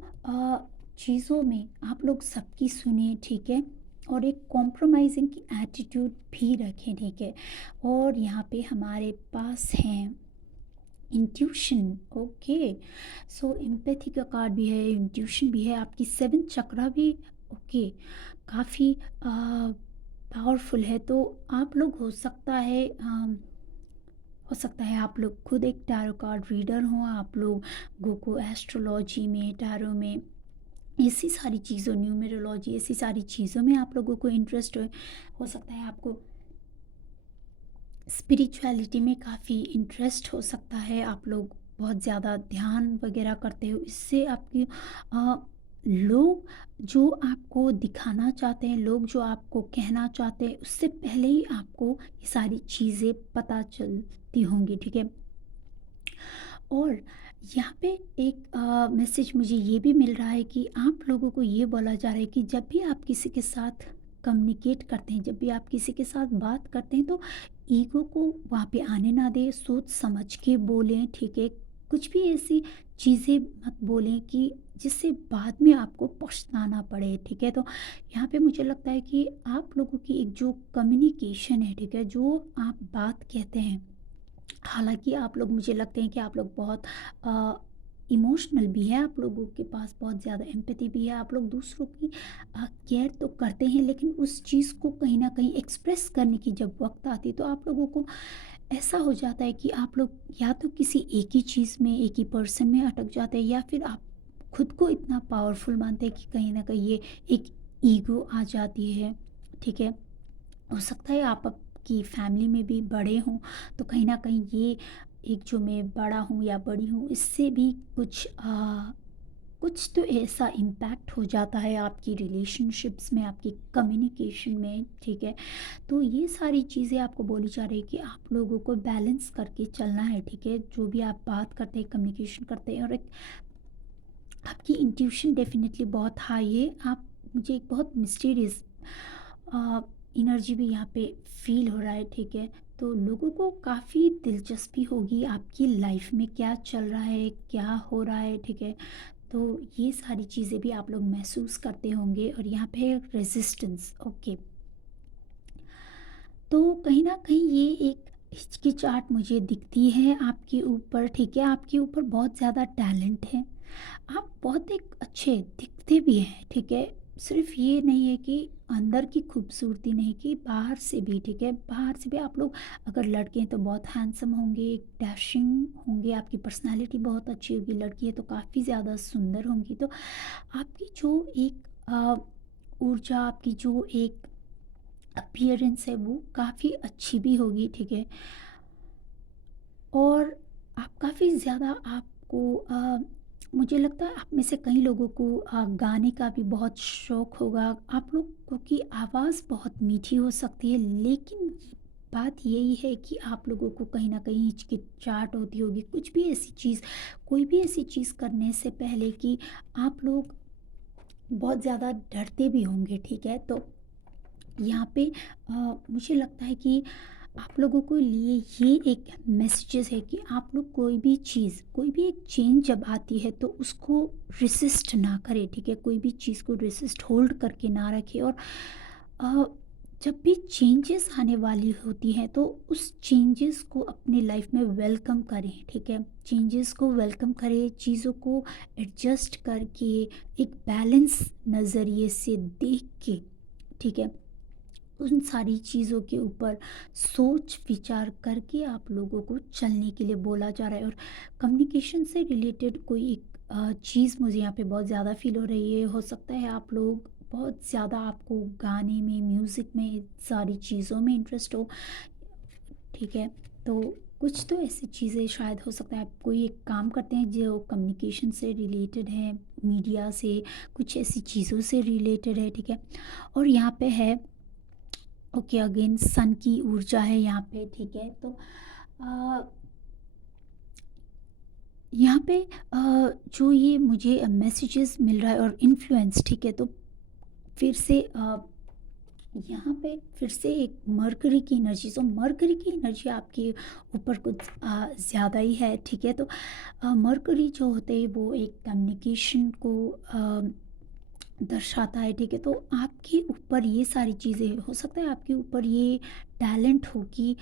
चीज़ों में आप लोग सबकी सुने, ठीक है, और एक कॉम्प्रोमाइज़िंग की एटीट्यूड भी रखें, ठीक है। और यहाँ पे हमारे पास हैं इंट्यूशन, ओके। सो एम्पैथी का कार्ड भी है, इंट्यूशन भी है, आपकी सेवन चक्रा भी, ओके, काफ़ी पावरफुल है। तो आप लोग हो सकता है आप लोग खुद एक टैरो कार्ड रीडर हों, आप लोगों को एस्ट्रोलॉजी में, टैरो में, ऐसी सारी चीज़ों, न्यूमेरोलॉजी, ऐसी सारी चीज़ों में आप लोगों को इंटरेस्ट हो सकता है आपको स्पिरिचुअलिटी में काफ़ी इंटरेस्ट हो सकता है, आप लोग बहुत ज़्यादा ध्यान वगैरह करते हो, इससे आपकी अ, लोग जो आपको दिखाना चाहते हैं, लोग जो आपको कहना चाहते हैं, उससे पहले ही आपको ये सारी चीज़ें पता चलती होंगी, ठीक है। और यहाँ पे एक मैसेज मुझे ये भी मिल रहा है कि आप लोगों को ये बोला जा रहा है कि जब भी आप किसी के साथ कम्युनिकेट करते हैं, जब भी आप किसी के साथ बात करते हैं, तो ईगो को वहाँ पे आने ना दें, सोच समझ के बोलें, ठीक है। कुछ भी ऐसी चीज़ें मत बोलें कि जिससे बाद में आपको पछताना पड़े, ठीक है। तो यहाँ पे मुझे लगता है कि आप लोगों की एक जो कम्युनिकेशन है, ठीक है, जो आप बात कहते हैं, हालाँकि आप लोग, मुझे लगते हैं कि आप लोग बहुत इमोशनल भी है, आप लोगों के पास बहुत ज़्यादा एम्पैथी भी है, आप लोग दूसरों की केयर तो करते हैं, लेकिन उस चीज़ को कहीं न कहीं एक्सप्रेस करने की जब वक़्त आती है, तो आप लोगों को ऐसा हो जाता है कि आप लोग या तो किसी एक ही चीज़ में, एक ही पर्सन में अटक जाते हैं, या फिर आप खुद को इतना पावरफुल मानते हैं कि कहीं न कहीं ये एक ईगो आ जाती है, ठीक है। हो सकता है आप आपकी फैमिली में भी बड़े हों, तो कहीं न कहीं ये एक जो मैं बड़ा हूँ या बड़ी हूँ, इससे भी कुछ तो ऐसा इम्पैक्ट हो जाता है आपकी रिलेशनशिप्स में, आपकी कम्युनिकेशन में, ठीक है। तो ये सारी चीज़ें आपको बोली जा रही है कि आप लोगों को बैलेंस करके चलना है, ठीक है। जो भी आप बात करते हैं, कम्युनिकेशन करते हैं, और एक आपकी इंट्यूशन डेफ़िनेटली बहुत हाई है। आप, मुझे एक बहुत मिस्टीरियस एनर्जी भी यहाँ पे फ़ील हो रहा है, ठीक है। तो लोगों को काफ़ी दिलचस्पी होगी आपकी लाइफ में क्या चल रहा है, क्या हो रहा है, ठीक है। तो ये सारी चीज़ें भी आप लोग महसूस करते होंगे, और यहाँ पे रेजिस्टेंस, ओके। तो कहीं न कहीं ये एक हिचकिचाहट मुझे दिखती है आपके ऊपर, ठीक है। आपके ऊपर बहुत ज़्यादा टैलेंट है। आप बहुत एक अच्छे दिखते भी हैं, ठीक है। सिर्फ़ ये नहीं है कि अंदर की खूबसूरती नहीं, कि बाहर से भी, ठीक है। बाहर से भी आप लोग अगर लड़के हैं तो बहुत हैंडसम होंगे, डैशिंग होंगे, आपकी पर्सनैलिटी बहुत अच्छी होगी, लड़की है तो काफ़ी ज़्यादा सुंदर होंगी। तो आपकी जो एक ऊर्जा, आपकी जो एक अपीयरेंस है, वो काफ़ी अच्छी भी होगी, ठीक है। और आप काफ़ी ज़्यादा, आपको मुझे लगता है आप में से कई लोगों को गाने का भी बहुत शौक़ होगा। आप लोगों की आवाज़ बहुत मीठी हो सकती है, लेकिन बात यही है कि आप लोगों को कहीं न कहीं हिचकिचाहट होती होगी, कुछ भी ऐसी चीज़, कोई भी ऐसी चीज़ करने से पहले, कि आप लोग बहुत ज़्यादा डरते भी होंगे, ठीक है। तो यहाँ पे मुझे लगता है कि आप लोगों को लिए ये एक मैसेजेस है कि आप लोग कोई भी चीज़, कोई भी एक चेंज जब आती है, तो उसको रेसिस्ट ना करें, ठीक है। कोई भी चीज़ को रेसिस्ट होल्ड करके ना रखें, और अ, जब भी चेंजेस आने वाली होती हैं, तो उस चेंजेस को अपनी लाइफ में वेलकम करें, ठीक है। चेंजेस को वेलकम करें, चीज़ों को एडजस्ट करके, एक बैलेंस नज़रिए से देख के, ठीक है, उन सारी चीज़ों के ऊपर सोच विचार करके आप लोगों को चलने के लिए बोला जा रहा है। और कम्युनिकेशन से रिलेटेड कोई एक चीज़ मुझे यहाँ पे बहुत ज़्यादा फील हो रही है। हो सकता है आप लोग बहुत ज़्यादा, आपको गाने में, म्यूज़िक में, सारी चीज़ों में इंटरेस्ट हो, ठीक है। तो कुछ तो ऐसी चीज़ें शायद हो सकता है आप कोई एक काम करते हैं जो कम्युनिकेशन से रिलेटेड है, मीडिया से, कुछ ऐसी चीज़ों से रिलेटेड है, ठीक है? और यहाँ पे है, ओके, अगेन सन की ऊर्जा है यहाँ पे, ठीक है? तो अ, यहाँ पे जो ये मुझे मैसेजेस मिल रहा है और इन्फ्लुएंस, ठीक है? तो फिर से यहाँ पे फिर से एक मरकरी की एनर्जी, तो मरकरी की एनर्जी आपके ऊपर कुछ ज़्यादा ही है, ठीक है? तो मरकरी जो होते हैं वो एक कम्युनिकेशन को दर्शाता है, ठीक है? तो आपके ऊपर ये सारी चीज़ें हो सकता है आपके ऊपर ये टैलेंट हो कि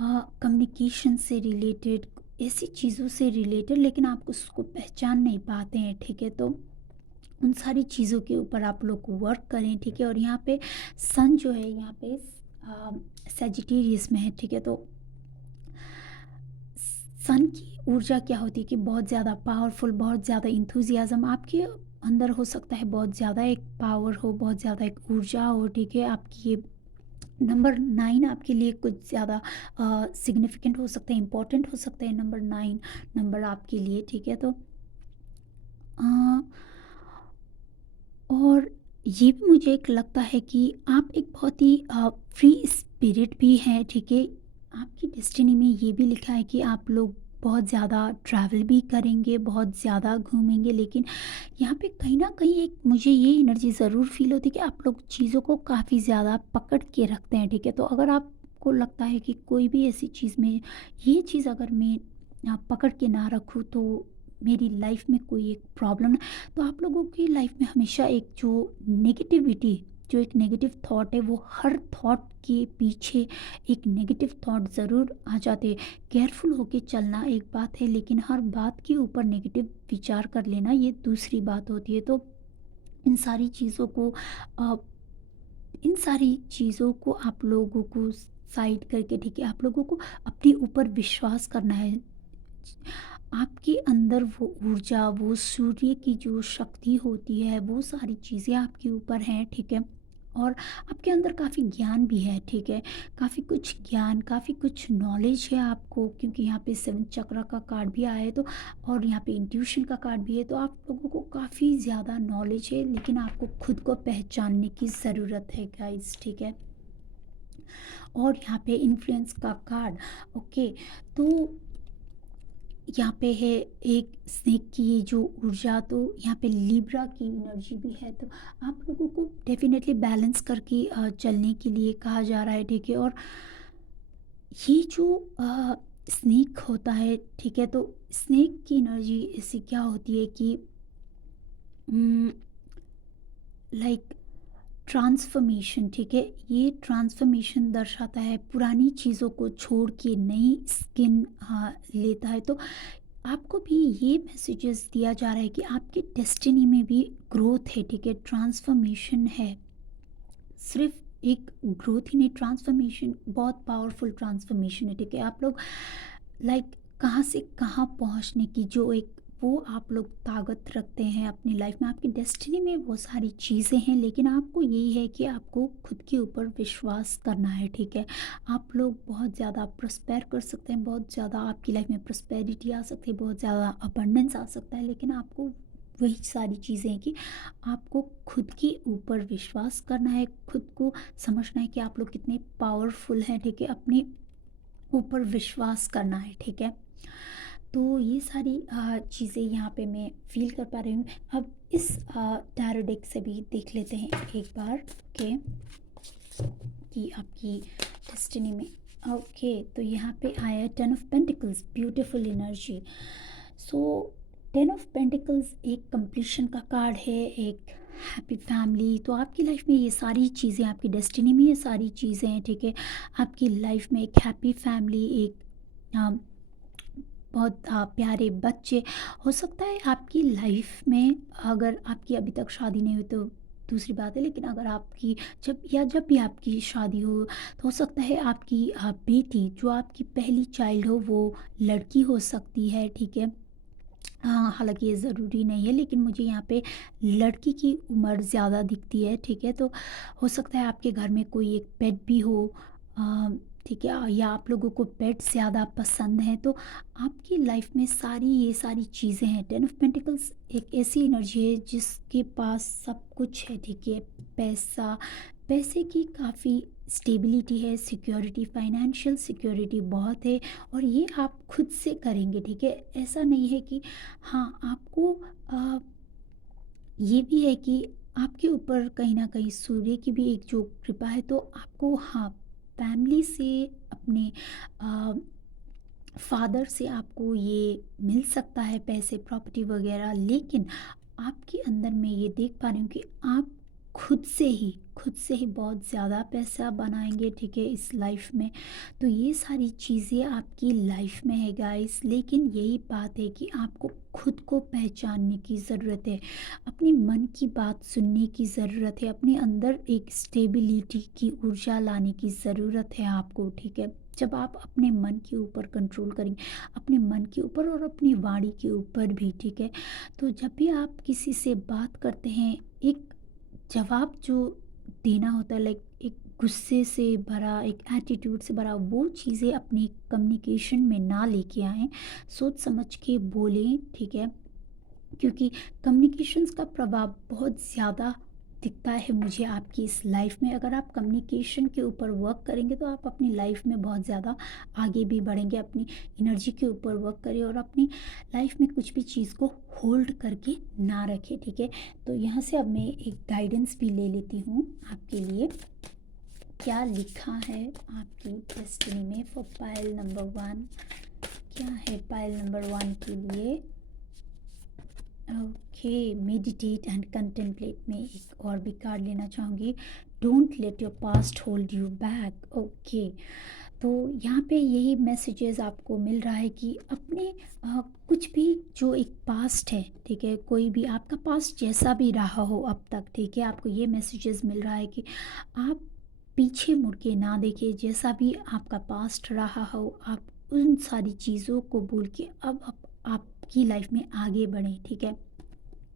कम्युनिकेशन से रिलेटेड, ऐसी चीज़ों से रिलेटेड, लेकिन आप उसको पहचान नहीं पाते हैं, ठीक है? तो उन सारी चीज़ों के ऊपर आप लोग वर्क करें, ठीक है? और यहाँ पे सन जो है यहाँ पे सजिटेरियस में है, ठीक है? तो सन की ऊर्जा क्या होती है कि बहुत ज़्यादा पावरफुल, बहुत ज़्यादा इंथुजियाज्म आपके अंदर हो सकता है, बहुत ज़्यादा एक पावर हो, बहुत ज़्यादा एक ऊर्जा हो, ठीक है? आपकी ये नंबर 9 आपके लिए कुछ ज़्यादा सिग्निफिकेंट हो सकता है, इम्पोर्टेंट हो सकता है नंबर 9 नंबर आपके लिए, ठीक है? तो अ, और ये भी मुझे एक लगता है कि आप एक बहुत ही फ्री स्पिरिट भी हैं, ठीक है? आपकी डेस्टिनी में ये भी लिखा है कि आप लोग बहुत ज़्यादा ट्रैवल भी करेंगे, बहुत ज़्यादा घूमेंगे, लेकिन यहाँ पे कहीं न कहीं एक मुझे ये एनर्जी ज़रूर फ़ील होती है कि आप लोग चीज़ों को काफ़ी ज़्यादा पकड़ के रखते हैं, ठीक है? तो अगर आपको लगता है कि कोई भी ऐसी चीज़ में ये चीज़ अगर मैं पकड़ के ना रखूँ तो मेरी लाइफ़ में कोई एक प्रॉब्लम, तो आप लोगों की लाइफ में हमेशा एक जो नेगेटिविटी, जो एक नेगेटिव थॉट है, वो हर थॉट के पीछे एक नेगेटिव थॉट ज़रूर आ जाते हैं। केयरफुल होके चलना एक बात है, लेकिन हर बात के ऊपर नेगेटिव विचार कर लेना ये दूसरी बात होती है। तो इन सारी चीज़ों को अ, इन सारी चीज़ों को आप लोगों को साइड करके, ठीक है, आप लोगों को अपने ऊपर विश्वास करना है। आपके अंदर वो ऊर्जा, वो सूर्य की जो शक्ति होती है, वो सारी चीज़ें आपके ऊपर हैं, ठीक है? और आपके अंदर काफ़ी ज्ञान भी है, ठीक है? काफ़ी कुछ ज्ञान, काफ़ी कुछ नॉलेज है आपको, क्योंकि यहाँ पे 7 चक्र का कार्ड भी आया है, तो और यहाँ पे इंट्यूशन का कार्ड भी है, तो आप लोगों को काफ़ी ज़्यादा नॉलेज है, लेकिन आपको खुद को पहचानने की ज़रूरत है गाइस, ठीक है? और यहाँ पे इन्फ्लुएंस का कार्ड, ओके, तो यहाँ पे है एक स्नेक की ये जो ऊर्जा, तो यहाँ पे लिब्रा की एनर्जी भी है, तो आप लोगों को डेफिनेटली बैलेंस करके चलने के लिए कहा जा रहा है, ठीक है? और ये जो स्नेक होता है, ठीक है? तो स्नेक की एनर्जी ऐसी क्या होती है कि लाइक ट्रांसफॉर्मेशन, ठीक है? ये ट्रांसफॉर्मेशन दर्शाता है पुरानी चीज़ों को छोड़ के नई स्किन लेता है। तो आपको भी ये मैसेजेस दिया जा रहा है कि आपके डेस्टिनी में भी ग्रोथ है, ठीक है? ट्रांसफॉर्मेशन है, सिर्फ एक ग्रोथ ही नहीं, ट्रांसफॉर्मेशन बहुत पावरफुल ट्रांसफॉर्मेशन है, ठीक है? आप लोग लाइक कहाँ से कहाँ पहुँचने की जो एक वो आप लोग ताकत रखते हैं अपनी लाइफ में, आपकी डेस्टिनी में वो सारी चीज़ें हैं, लेकिन आपको यही है कि आपको खुद के ऊपर विश्वास करना है, ठीक है? आप लोग बहुत ज़्यादा प्रस्पेर कर सकते हैं, बहुत ज़्यादा आपकी लाइफ में प्रस्पेरिटी आ सकती है, बहुत ज़्यादा अबंडेंस आ सकता है, लेकिन आपको वही सारी चीज़ें हैं कि आपको खुद के ऊपर विश्वास करना है, खुद को समझना है कि आप लोग कितने पावरफुल हैं, ठीक है? अपने ऊपर विश्वास करना है, ठीक है? तो ये सारी चीज़ें यहाँ पे मैं फ़ील कर पा रही हूँ। अब इस टैरो डेक से भी देख लेते हैं एक बार, ओके, कि आपकी डेस्टिनी में, ओके, तो यहाँ पे आया 10 of pentacles, beautiful energy. So 10 of pentacles एक कंप्लीशन का कार्ड है, एक हैप्पी फैमिली, तो आपकी लाइफ में ये सारी चीज़ें, आपकी डेस्टिनी में ये सारी चीज़ें हैं, ठीक है? आपकी लाइफ में एक हैप्पी फैमिली, एक बहुत प्यारे बच्चे, हो सकता है आपकी लाइफ में, अगर आपकी अभी तक शादी नहीं हुई तो दूसरी बात है, लेकिन अगर आपकी जब भी आपकी शादी हो तो हो सकता है आपकी बेटी, जो आपकी पहली चाइल्ड हो, वो लड़की हो सकती है, ठीक है? हाँ, हालाँकि ये ज़रूरी नहीं है, लेकिन मुझे यहाँ पे लड़की की उम्र ज़्यादा दिखती है, ठीक है? तो हो सकता है आपके घर में कोई एक पेट भी हो, ठीक है, या आप लोगों को पेट्स ज़्यादा पसंद हैं, तो आपकी लाइफ में ये सारी चीज़ें हैं। टेन ऑफ पेंटिकल्स एक ऐसी एनर्जी है जिसके पास सब कुछ है, ठीक है। पैसा, पैसे की काफ़ी स्टेबिलिटी है, सिक्योरिटी, फाइनेंशियल सिक्योरिटी बहुत है, और ये आप खुद से करेंगे, ठीक है। ऐसा नहीं है कि हाँ, आपको ये भी है कि आपके ऊपर कहीं न कहीं सूर्य की भी एक जो कृपा है, तो आपको, हाँ, फैमिली से, अपने अ, फादर से आपको ये मिल सकता है पैसे, प्रॉपर्टी वगैरह, लेकिन आपके अंदर मैं ये देख पा रही हूँ कि आप खुद से ही बहुत ज़्यादा पैसा बनाएंगे, ठीक है, इस लाइफ में। तो ये सारी चीज़ें आपकी लाइफ में है गाइस, लेकिन यही बात है कि आपको खुद को पहचानने की ज़रूरत है, अपने मन की बात सुनने की ज़रूरत है, अपने अंदर एक स्टेबिलिटी की ऊर्जा लाने की ज़रूरत है आपको, ठीक है। जब आप अपने मन के ऊपर कंट्रोल करेंगे, अपने मन के ऊपर और अपनी वाणी के ऊपर भी, ठीक है, तो जब भी आप किसी से बात करते हैं, एक जवाब जो देना होता है, लाइक एक गुस्से से भरा, एक एटीट्यूड से भरा, वो चीज़ें अपनी कम्युनिकेशन में ना लेके आएँ, सोच समझ के बोलें, ठीक है। क्योंकि कम्युनिकेशंस का प्रभाव बहुत ज़्यादा दिखता है मुझे आपकी इस लाइफ में। अगर आप कम्युनिकेशन के ऊपर वर्क करेंगे तो आप अपनी लाइफ में बहुत ज़्यादा आगे भी बढ़ेंगे। अपनी एनर्जी के ऊपर वर्क करें और अपनी लाइफ में कुछ भी चीज़ को होल्ड करके ना रखें, ठीक है। तो यहाँ से अब मैं एक गाइडेंस भी ले लेती हूँ आपके लिए। क्या लिखा है आपकी डेस्टिनी में फॉर पाइल नंबर 1? क्या है पाइल नंबर 1 के लिए? ओके, मेडिटेट एंड कंटेम्पलेट में एक और भी कार्ड लेना चाहूँगी। Don't let your past hold you back. Okay, तो यहाँ पे यही मैसेजेस आपको मिल रहा है कि अपने कुछ भी जो एक पास्ट है, ठीक है, कोई भी आपका पास्ट जैसा भी रहा हो अब तक, ठीक है, आपको ये मैसेजेस मिल रहा है कि आप पीछे मुड़ के ना देखिए। जैसा भी आपका पास्ट रहा हो, आप उन सारी चीज़ों को भूल के अब आपकी लाइफ में आगे बढ़ें, ठीक है।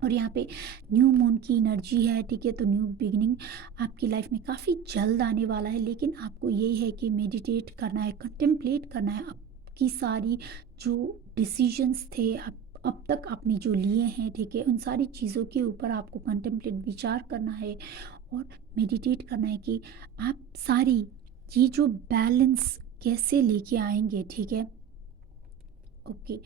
और यहाँ पे न्यू मून की एनर्जी है, ठीक है, तो न्यू बिगिनिंग आपकी लाइफ में काफ़ी जल्द आने वाला है, लेकिन आपको यही है कि मेडिटेट करना है, कंटेम्पलेट करना है, आपकी सारी जो डिसीजंस थे आप अब तक आपने जो लिए हैं, ठीक है, उन सारी चीज़ों के ऊपर आपको कंटेम्पलेट, विचार करना है और मेडिटेट करना है कि आप सारी ये जो बैलेंस कैसे लेके आएंगे, ठीक है। ओके,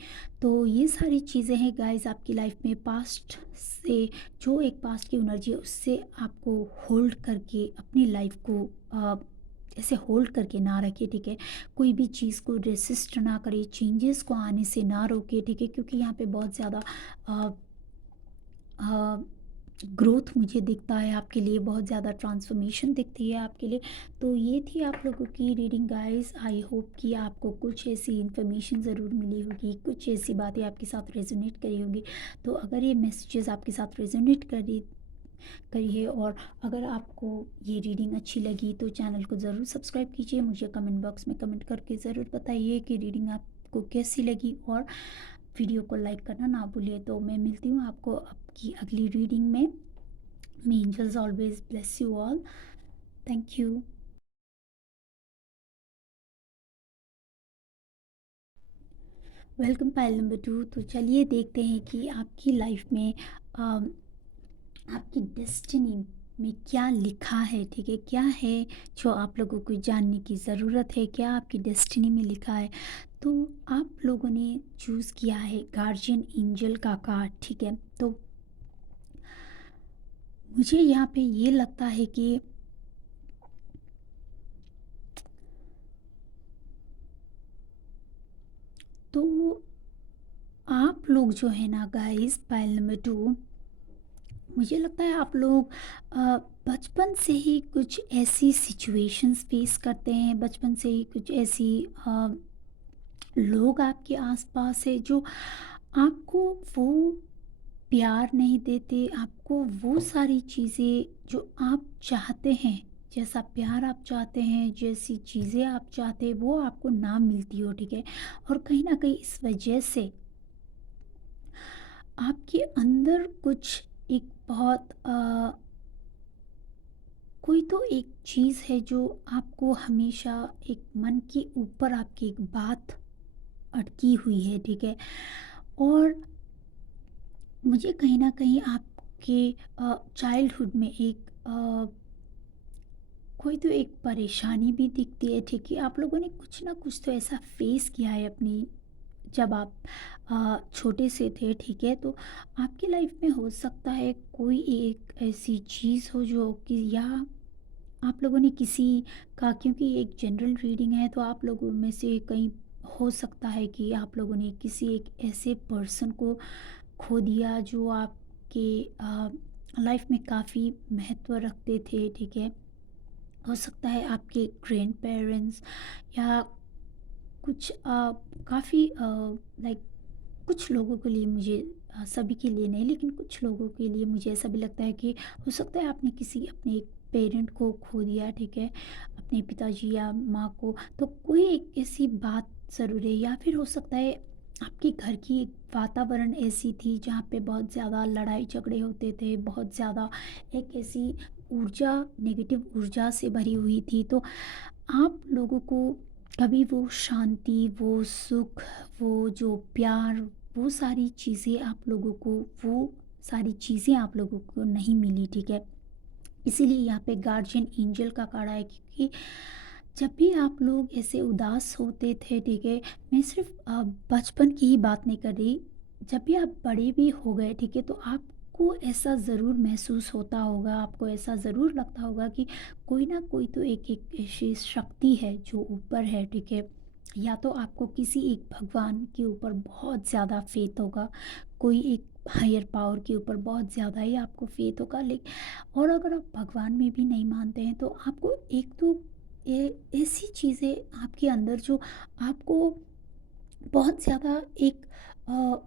तो ये सारी चीज़ें हैं गाइस आपकी लाइफ में। पास्ट से जो एक पास्ट की एनर्जी है उससे आपको होल्ड करके अपनी लाइफ को ऐसे होल्ड करके ना रखे, ठीक है। कोई भी चीज़ को रेसिस्ट ना करे, चेंजेस को आने से ना रोके, ठीक है, क्योंकि यहाँ पे बहुत ज़्यादा ग्रोथ मुझे दिखता है आपके लिए, बहुत ज़्यादा ट्रांसफॉर्मेशन दिखती है आपके लिए। तो ये थी आप लोगों की रीडिंग गाइस। आई होप कि आपको कुछ ऐसी इन्फॉर्मेशन ज़रूर मिली होगी, कुछ ऐसी बातें आपके साथ रेजोनेट करी होंगी। तो अगर ये मैसेजेस आपके साथ रेजोनेट करी है और अगर आपको ये रीडिंग अच्छी लगी तो चैनल को ज़रूर सब्सक्राइब कीजिए। मुझे कमेंट बॉक्स में कमेंट करके ज़रूर बताइए कि रीडिंग आपको कैसी लगी, और वीडियो को लाइक करना ना भूलिए। तो मैं मिलती हूँ आपको आपकी अगली रीडिंग में। May angels always bless you all. Thank you. Welcome pile number 2। तो चलिए देखते हैं कि आपकी लाइफ में आपकी डेस्टिनी में क्या लिखा है, ठीक है, क्या है जो आप लोगों को जानने की ज़रूरत है, क्या आपकी डेस्टिनी में लिखा है। तो आप लोगों ने चूज़ किया है गार्जियन एंजल का कार्ड, ठीक है। तो मुझे यहाँ पे ये लगता है कि तो आप लोग जो है ना गाइस, पाइल नंबर 2, मुझे लगता है आप लोग अ, बचपन से ही कुछ ऐसी सिचुएशंस फेस करते हैं, बचपन से ही कुछ ऐसी लोग आपके आसपास है जो आपको वो प्यार नहीं देते, आपको वो सारी चीज़ें जो आप चाहते हैं, जैसा प्यार आप चाहते हैं, जैसी चीज़ें आप चाहते हैं, वो आपको ना मिलती हो, ठीक है। और कहीं ना कहीं इस वजह से आपके अंदर कुछ एक बहुत कोई तो एक चीज़ है जो आपको हमेशा एक मन के ऊपर आपकी एक बात अटकी हुई है, ठीक है? और मुझे कहीं न कहीं आपके चाइल्डहुड में एक कोई तो एक परेशानी भी दिखती है, ठीक है? आप लोगों ने कुछ ना कुछ तो ऐसा फेस किया है अपनी, जब आप छोटे से थे, ठीक है? तो आपकी लाइफ में हो सकता है कोई एक ऐसी चीज़ हो जो कि, या आप लोगों ने किसी का, क्योंकि एक जनरल रीडिंग है तो आप लोगों में से कहीं हो सकता है कि आप लोगों ने किसी एक ऐसे पर्सन को खो दिया जो आपके लाइफ में काफ़ी महत्व रखते थे, ठीक है? हो सकता है आपके ग्रैंड पेरेंट्स, या कुछ काफ़ी लाइक कुछ लोगों के लिए, मुझे सभी के लिए नहीं, लेकिन कुछ लोगों के लिए मुझे ऐसा भी लगता है कि हो सकता है आपने किसी अपने एक पेरेंट को खो दिया, ठीक है? अपने पिताजी या माँ को। तो कोई एक ऐसी बात ज़रूर है, या फिर हो सकता है आपके घर की एक वातावरण ऐसी थी जहाँ पे बहुत ज़्यादा लड़ाई झगड़े होते थे, बहुत ज़्यादा एक ऐसी ऊर्जा, नेगेटिव ऊर्जा से भरी हुई थी। तो आप लोगों को कभी वो शांति, वो सुख, वो जो प्यार, वो सारी चीज़ें आप लोगों को, वो सारी चीज़ें आप लोगों को नहीं मिली, ठीक है? इसीलिए यहाँ पे गार्जियन एंजल का कार्ड है, क्योंकि जब भी आप लोग ऐसे उदास होते थे, ठीक है? मैं सिर्फ बचपन की ही बात नहीं कर रही, जब भी आप बड़े भी हो गए, ठीक है? तो आपको ऐसा ज़रूर महसूस होता होगा, आपको ऐसा ज़रूर लगता होगा कि कोई ना कोई तो एक एक ऐसी शक्ति है जो ऊपर है, ठीक है? या तो आपको किसी एक भगवान के ऊपर बहुत ज़्यादा फेथ होगा, कोई एक हायर पावर के ऊपर बहुत ज़्यादा ही आपको फेथ होगा, लेकिन और अगर आप भगवान में भी नहीं मानते हैं तो आपको एक तो ऐसी चीज़ें आपके अंदर जो आपको बहुत ज़्यादा एक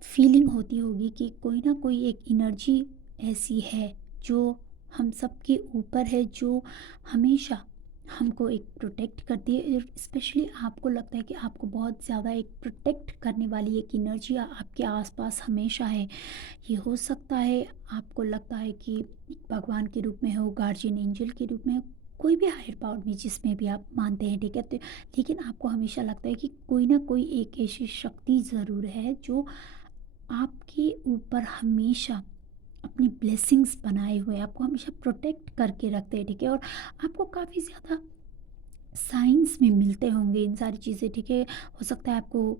फीलिंग होती होगी कि कोई ना कोई एक एनर्जी ऐसी है जो हम सबके ऊपर है, जो हमेशा हमको एक प्रोटेक्ट करती है, और स्पेशली आपको लगता है कि आपको बहुत ज़्यादा एक प्रोटेक्ट करने वाली एक एनर्जी आपके आसपास हमेशा है। ये हो सकता है आपको लगता है कि एक भगवान के रूप में हो, गार्जियन एंजल के रूप में हो, कोई भी हायर पावर में जिसमें भी आप मानते हैं, ठीक है? तो लेकिन आपको हमेशा लगता है कि कोई ना कोई एक ऐसी शक्ति ज़रूर है जो आपके ऊपर हमेशा अपनी ब्लेसिंग्स बनाए हुए आपको हमेशा प्रोटेक्ट करके रखते हैं, ठीक है? और आपको काफ़ी ज़्यादा साइंस में मिलते होंगे इन सारी चीज़ें, ठीक है? हो सकता है आपको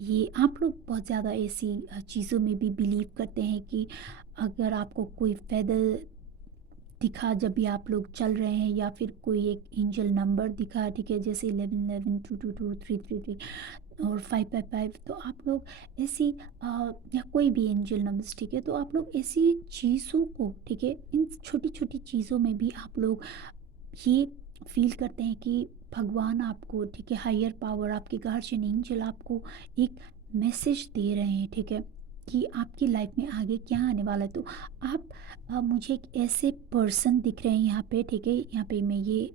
ये आप लोग बहुत ज़्यादा ऐसी चीज़ों में भी बिलीव करते हैं कि अगर आपको कोई फेदर दिखा जब भी आप लोग चल रहे हैं, या फिर कोई एक एंजल नंबर दिखा, ठीक है? जैसे 1111, 222, 333 और 555, तो आप लोग ऐसी या कोई भी एंजल नंबर्स, ठीक है? तो आप लोग ऐसी चीज़ों को, ठीक है, इन छोटी छोटी चीज़ों में भी आप लोग ये फील करते हैं कि भगवान आपको, ठीक है, हायर पावर, आपके गार्जियन एंजल आपको एक मैसेज दे रहे हैं, ठीक है, कि आपकी लाइफ में आगे क्या आने वाला है। तो आप मुझे एक ऐसे पर्सन दिख रहे हैं यहाँ पे, ठीक है? यहाँ पे मैं ये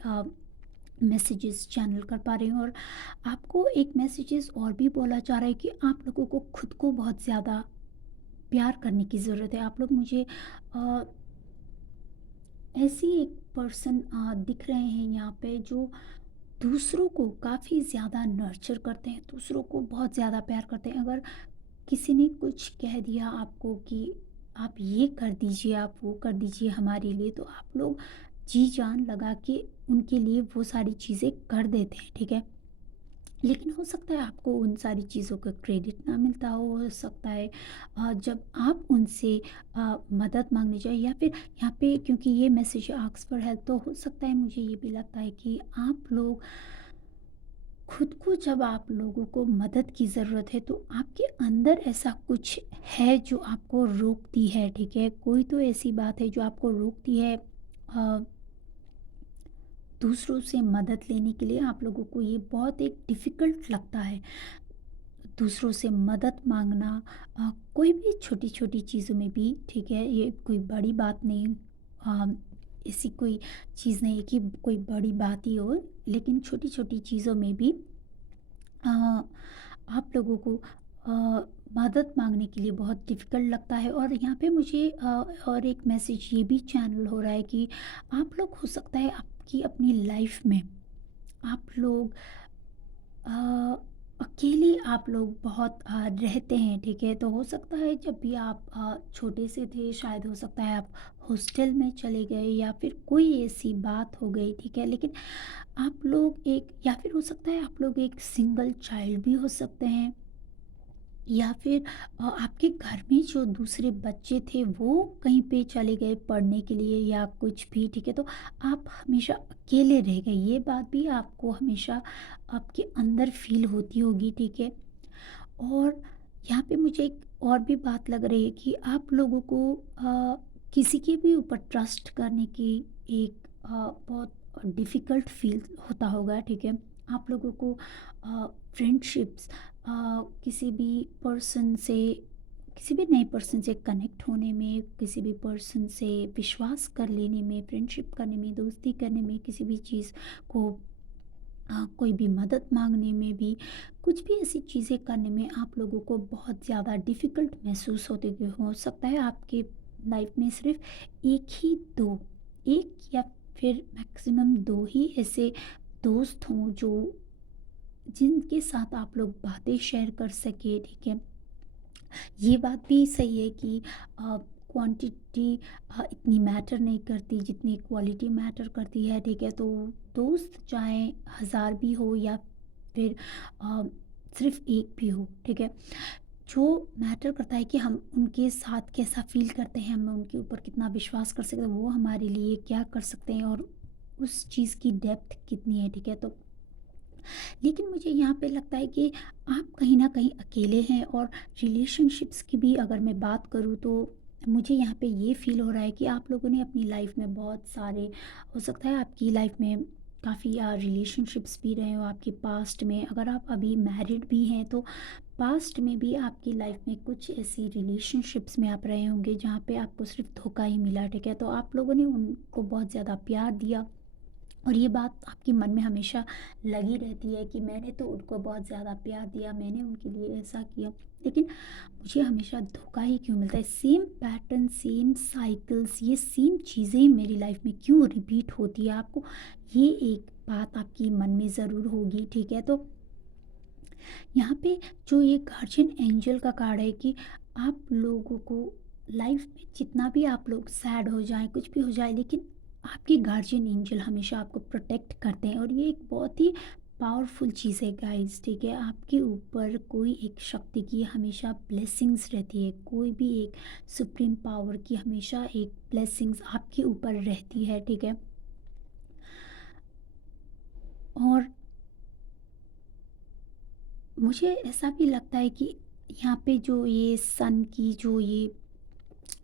मैसेजेस चैनल कर पा रही हूँ, और आपको एक मैसेजेस और भी बोला जा रहा है कि आप लोगों को खुद को बहुत ज़्यादा प्यार करने की ज़रूरत है। आप लोग मुझे अ, ऐसी एक पर्सन दिख रहे हैं यहाँ पे जो दूसरों को काफ़ी ज़्यादा नर्चर करते हैं, दूसरों को बहुत ज़्यादा प्यार करते हैं। अगर किसी ने कुछ कह दिया आपको कि आप ये कर दीजिए, आप वो कर दीजिए हमारे लिए, तो आप लोग जी जान लगा के उनके लिए वो सारी चीज़ें कर देते हैं, ठीक है? लेकिन हो सकता है आपको उन सारी चीज़ों का क्रेडिट ना मिलता हो सकता है जब आप उनसे मदद मांगने जाए, या फिर यहाँ पे क्योंकि ये मैसेज आस्क फॉर हेल्प, तो हो सकता है, मुझे ये भी लगता है कि आप लोग खुद को, जब आप लोगों को मदद की ज़रूरत है तो आपके अंदर ऐसा कुछ है जो आपको रोकती है, ठीक है? कोई तो ऐसी बात है जो आपको रोकती है दूसरों से मदद लेने के लिए। आप लोगों को ये बहुत एक डिफ़िकल्ट लगता है दूसरों से मदद मांगना, कोई भी छोटी छोटी चीज़ों में भी, ठीक है? ये कोई बड़ी बात नहीं, अ, ऐसी कोई चीज़ नहीं है कि कोई बड़ी बात ही हो, लेकिन छोटी छोटी चीज़ों में भी अ, आप लोगों को मदद माँगने के लिए बहुत डिफ़िकल्ट लगता है। और यहाँ पे मुझे और एक मैसेज ये भी चैनल हो रहा है कि आप लोग हो सकता है आपकी अपनी लाइफ़ में आप लोग अ, अकेले आप लोग बहुत रहते हैं, ठीक है? तो हो सकता है जब भी आप छोटे से थे, शायद हो सकता है आप हॉस्टल में चले गए या फिर कोई ऐसी बात हो गई, ठीक है? लेकिन आप लोग एक, या फिर हो सकता है आप लोग एक सिंगल चाइल्ड भी हो सकते हैं, या फिर आपके घर में जो दूसरे बच्चे थे वो कहीं पे चले गए पढ़ने के लिए या कुछ भी, ठीक है? तो आप हमेशा अकेले रह गए, ये बात भी आपको हमेशा आपके अंदर फील होती होगी, ठीक है? और यहाँ पे मुझे एक और भी बात लग रही है कि आप लोगों को किसी के भी ऊपर ट्रस्ट करने की एक बहुत डिफ़िकल्ट फ़ील होता होगा, ठीक है? आप लोगों को फ्रेंडशिप्स किसी भी पर्सन से, किसी भी नए पर्सन से कनेक्ट होने में, किसी भी पर्सन से विश्वास कर लेने में, फ्रेंडशिप करने में, दोस्ती करने में, किसी भी चीज़ को कोई भी मदद माँगने में भी, कुछ भी ऐसी चीज़ें करने में आप लोगों को बहुत ज़्यादा डिफ़िकल्ट महसूस होते कि हो सकता है आपके लाइफ में सिर्फ़ 1 ही 2, 1 या फिर मैक्सिमम 2 ही ऐसे दोस्त हों जो जिनके साथ आप लोग बातें शेयर कर सकें, ठीक है? ये बात भी सही है कि क्वांटिटी इतनी मैटर नहीं करती जितनी क्वालिटी मैटर करती है, ठीक है? तो दोस्त चाहे 1000 भी हो या फिर अ, सिर्फ एक भी हो, ठीक है? जो मैटर करता है कि हम उनके साथ कैसा फील करते हैं, हम उनके ऊपर कितना विश्वास कर सकते हैं, वो हमारे लिए क्या कर सकते हैं और उस चीज़ की डेप्थ कितनी है, ठीक है? तो लेकिन मुझे यहाँ पे लगता है कि आप कहीं न कहीं अकेले हैं। और रिलेशनशिप्स की भी अगर मैं बात करूँ तो मुझे यहाँ पे ये फ़ील हो रहा है कि आप लोगों ने अपनी लाइफ में बहुत सारे, हो सकता है आपकी लाइफ में काफ़ी रिलेशनशिप्स भी रहे हो आपके पास्ट में। अगर आप अभी मैरिड भी हैं तो पास्ट में भी आपकी लाइफ में कुछ ऐसी रिलेशनशिप्स में आप रहे होंगे जहाँ पे आपको सिर्फ़ धोखा ही मिला, ठीक है? तो आप लोगों ने उनको बहुत ज़्यादा प्यार दिया और ये बात आपके मन में हमेशा लगी रहती है कि मैंने तो उनको बहुत ज़्यादा प्यार दिया, मैंने उनके लिए ऐसा किया, लेकिन मुझे हमेशा धोखा ही क्यों मिलता है? सेम पैटर्न, सेम साइकिल्स, ये सेम चीज़ें मेरी लाइफ में क्यों रिपीट होती है? आपको ये एक बात आपकी मन में ज़रूर होगी, ठीक है? तो यहाँ पे जो ये गार्जियन एंजल का कार्ड है कि आप लोगों को लाइफ में जितना भी आप लोग सैड हो जाएं, कुछ भी हो जाए, लेकिन आपके गार्जियन एंजल हमेशा आपको प्रोटेक्ट करते हैं। और ये एक बहुत ही पावरफुल चीज़ है गाइस, ठीक है? आपके ऊपर कोई एक शक्ति की हमेशा ब्लेसिंग्स रहती है, कोई भी एक सुप्रीम पावर की हमेशा एक ब्लेसिंग्स आपके ऊपर रहती है, ठीक है? और मुझे ऐसा भी लगता है कि यहाँ पे जो ये सन की जो ये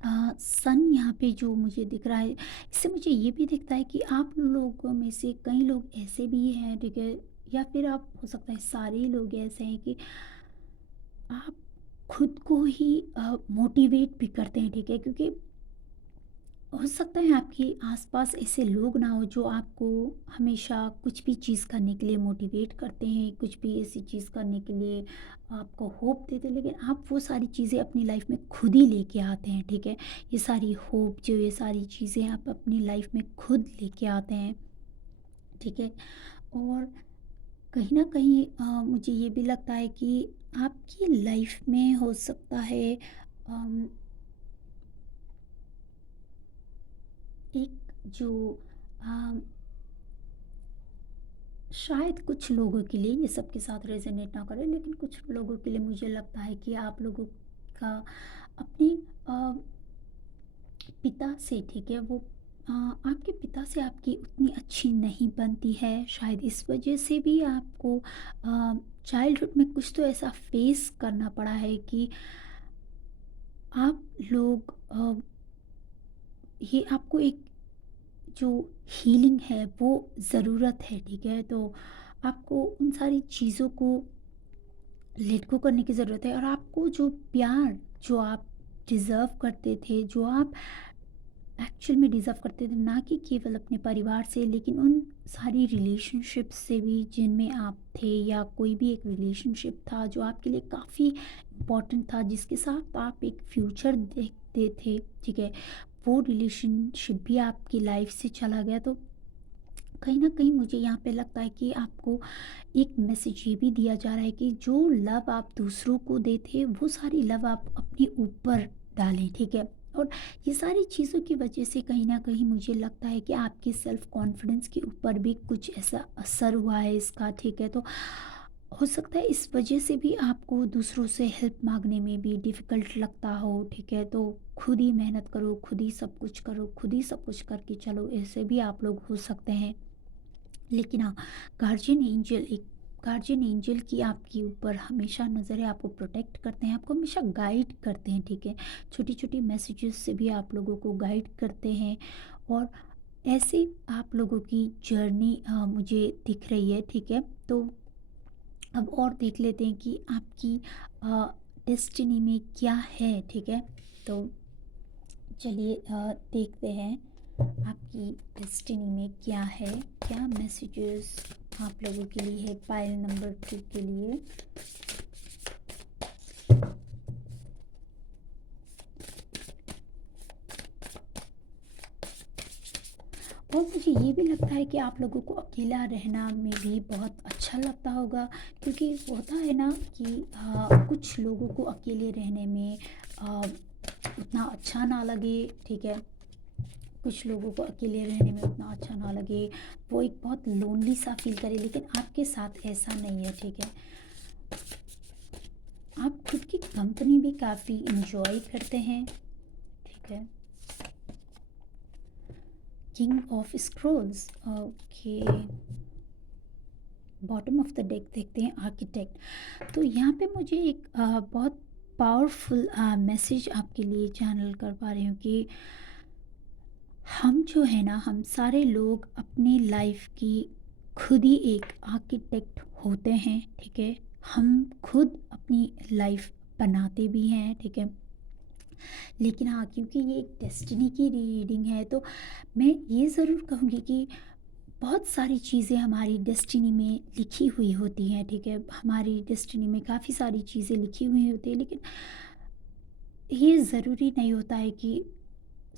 सन यहाँ पे जो मुझे दिख रहा है, इससे मुझे ये भी दिखता है कि आप लोगों में से कई लोग ऐसे भी हैं, ठीक है? या फिर आप, हो सकता है सारे ही लोग ऐसे हैं कि आप खुद को ही मोटिवेट भी करते हैं, ठीक है? क्योंकि हो सकता है आपके आसपास ऐसे लोग ना हो जो आपको हमेशा कुछ भी चीज़ करने के लिए मोटिवेट करते हैं, कुछ भी ऐसी चीज़ करने के लिए आपको होप देते हैं, लेकिन आप वो सारी चीज़ें अपनी लाइफ में खुद ही लेके आते हैं, ठीक है? ये सारी होप, जो ये सारी चीज़ें आप अपनी लाइफ में खुद लेके आते हैं, ठीक है? और कहीं ना कहीं मुझे ये भी लगता है कि आपकी लाइफ में हो सकता है अम, एक जो शायद कुछ लोगों के लिए ये सबके साथ रेजोनेट ना करे, लेकिन कुछ लोगों के लिए मुझे लगता है कि आप लोगों का अपने अ, पिता से, ठीक है, वो आपके पिता से आपकी उतनी अच्छी नहीं बनती है। शायद इस वजह से भी आपको चाइल्डहुड में कुछ तो ऐसा फेस करना पड़ा है कि आप लोग ये आपको एक जो हीलिंग है वो ज़रूरत है, ठीक है? तो आपको उन सारी चीज़ों को लेट गो करने की ज़रूरत है। और आपको जो प्यार जो आप डिज़र्व करते थे, जो आप एक्चुअल में डिज़र्व करते थे, ना कि केवल अपने परिवार से, लेकिन उन सारी रिलेशनशिप से भी जिनमें आप थे, या कोई भी एक रिलेशनशिप था जो आपके लिए काफ़ी इम्पोर्टेंट था, जिसके साथ आप एक फ्यूचर देखते थे, ठीक है, वो रिलेशनशिप भी आपकी लाइफ से चला गया। तो कहीं न कहीं मुझे यहाँ पे लगता है कि आपको एक मैसेज ये भी दिया जा रहा है कि जो लव आप दूसरों को देते, वो सारी लव आप अपने ऊपर डालें, ठीक है? और ये सारी चीज़ों की वजह से कहीं न कहीं मुझे लगता है कि आपके सेल्फ कॉन्फिडेंस के ऊपर भी कुछ ऐसा असर हुआ है इसका, ठीक है? तो हो सकता है इस वजह से भी आपको दूसरों से हेल्प माँगने में भी डिफ़िकल्ट लगता हो, ठीक है? तो खुद ही मेहनत करो, खुद ही सब कुछ करो, खुद ही सब कुछ करके चलो, ऐसे भी आप लोग हो सकते हैं। लेकिन हाँ, गार्जियन एंजल की आपके ऊपर हमेशा नज़र है, आपको प्रोटेक्ट करते हैं, आपको हमेशा गाइड करते हैं, ठीक है? छोटी-छोटी मैसेजेस से भी आप लोगों को गाइड करते हैं, और ऐसे आप लोगों की जर्नी मुझे दिख रही है, ठीक है? तो अब और देख लेते हैं कि आपकी डेस्टिनी में क्या है, ठीक है? तो चलिए देखते हैं आपकी डेस्टिनी में क्या है, क्या मैसेजेस आप लोगों के लिए है पाइल नंबर 2 के लिए। और मुझे ये भी लगता है कि आप लोगों को अकेला रहना में भी बहुत अच्छा लगता होगा, क्योंकि होता है ना कि कुछ लोगों को अकेले रहने में अ, उतना अच्छा ना लगे, ठीक है? कुछ लोगों को अकेले रहने में उतना अच्छा ना लगे, वो एक बहुत लोनली सा फील करे, लेकिन आपके साथ ऐसा नहीं है, ठीक है? आप खुद की कंपनी भी काफ़ी इंजॉय करते हैं, ठीक है? King of scrolls, okay. Bottom of the deck देखते हैं, आर्किटेक्ट। तो यहाँ पे मुझे एक बहुत पावरफुल मैसेज आपके लिए चैनल कर पा रही हूँ कि हम जो है ना, हम सारे लोग अपनी लाइफ की खुद ही एक आर्किटेक्ट होते हैं, ठीक है? हम खुद अपनी लाइफ बनाते भी हैं, ठीक है? लेकिन हाँ, क्योंकि ये एक डेस्टिनी की रीडिंग है, तो मैं ये ज़रूर कहूँगी कि बहुत सारी चीज़ें हमारी डेस्टिनी में लिखी हुई होती हैं, ठीक है? हमारी डेस्टिनी में काफ़ी सारी चीज़ें लिखी हुई होती हैं, लेकिन ये ज़रूरी नहीं होता है कि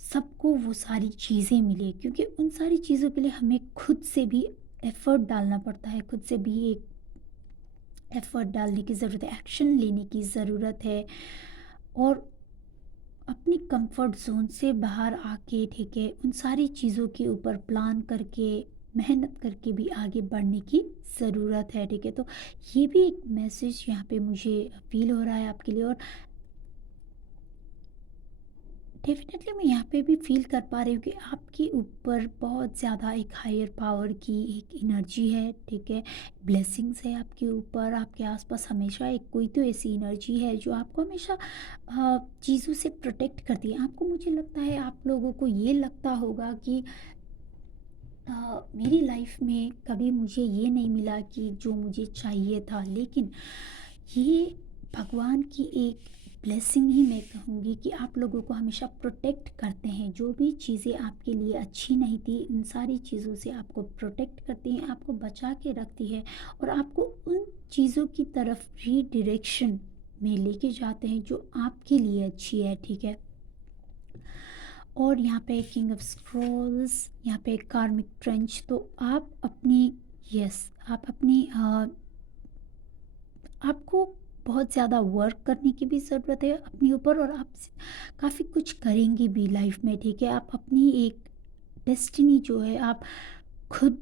सबको वो सारी चीज़ें मिले, क्योंकि उन सारी चीज़ों के लिए हमें खुद से भी एफ़र्ट डालना पड़ता है, खुद से भी एक एफ़र्ट डालने की ज़रूरत है, एक्शन लेने की ज़रूरत है, और अपनी कंफर्ट ज़ोन से बाहर आके, ठीक है, उन सारी चीज़ों के ऊपर प्लान करके, मेहनत करके भी आगे बढ़ने की ज़रूरत है, ठीक है? तो ये भी एक मैसेज यहाँ पे मुझे फ़ील हो रहा है आपके लिए, और डेफ़िनेटली मैं यहाँ पे भी फ़ील कर पा रही हूँ कि आपके ऊपर बहुत ज़्यादा एक हायर पावर की एक एनर्जी है, ठीक है? ब्लेसिंग्स है आपके ऊपर, आपके आसपास हमेशा एक कोई तो ऐसी एनर्जी है जो आपको हमेशा चीज़ों से प्रोटेक्ट करती है। आपको, मुझे लगता है आप लोगों को ये लगता होगा कि मेरी लाइफ में कभी मुझे ये नहीं मिला कि जो मुझे चाहिए था, लेकिन ये भगवान की एक ब्लेसिंग ही मैं कहूँगी कि आप लोगों को हमेशा प्रोटेक्ट करते हैं। जो भी चीज़ें आपके लिए अच्छी नहीं थी, उन सारी चीज़ों से आपको प्रोटेक्ट करती हैं, आपको बचा के रखती है, और आपको उन चीज़ों की तरफ रीडायरेक्शन में लेके जाते हैं जो आपके लिए अच्छी है, ठीक है? और यहाँ पे किंग ऑफ स्क्रॉल्स, यहाँ पे कार्मिक ट्रेंच। तो आप अपनी, यस, आप अपनी आपको बहुत ज़्यादा वर्क करने की भी ज़रूरत है अपने ऊपर, और आप काफ़ी कुछ करेंगे भी लाइफ में, ठीक है? आप अपनी एक डेस्टिनी जो है, आप खुद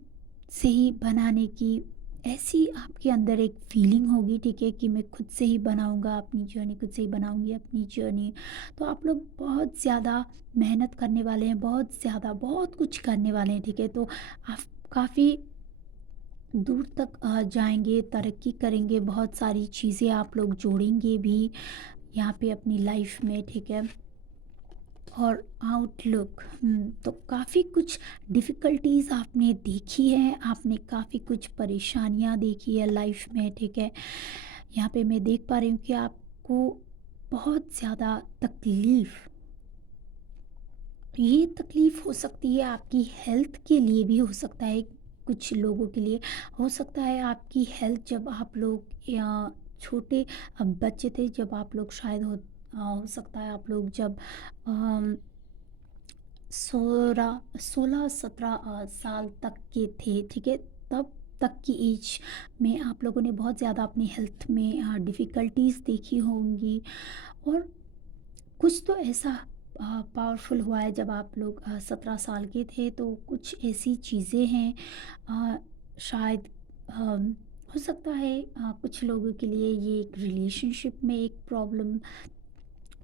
से ही बनाने की ऐसी आपके अंदर एक फीलिंग होगी, ठीक है, कि मैं खुद से ही बनाऊंगा अपनी जर्नी, खुद से ही बनाऊंगी अपनी जर्नी। तो आप लोग बहुत ज़्यादा मेहनत करने वाले हैं, बहुत ज़्यादा, बहुत कुछ करने वाले हैं, ठीक है? तो आप काफ़ी दूर तक जाएंगे, तरक्की करेंगे, बहुत सारी चीज़ें आप लोग जोड़ेंगे भी यहाँ पे अपनी लाइफ में, ठीक है? और आउटलुक, तो काफ़ी कुछ डिफ़िकल्टीज़ आपने देखी है, आपने काफ़ी कुछ परेशानियाँ देखी है लाइफ में, ठीक है? यहाँ पे मैं देख पा रही हूँ कि आपको बहुत ज़्यादा तकलीफ़ ये तकलीफ़ हो सकती है आपकी हेल्थ के लिए भी हो सकता है, कुछ लोगों के लिए हो सकता है आपकी हेल्थ जब आप लोग या छोटे बच्चे थे, जब आप लोग शायद हो सकता है आप लोग जब अम, 16-17 साल तक के थे, ठीक है? तब तक की एज में आप लोगों ने बहुत ज़्यादा अपनी हेल्थ में डिफ़िकल्टीज़ देखी होंगी, और कुछ तो ऐसा पावरफुल हुआ है जब आप लोग 17 साल के थे, तो कुछ ऐसी चीज़ें हैं अ, शायद हो सकता है कुछ लोगों के लिए ये एक रिलेशनशिप में एक प्रॉब्लम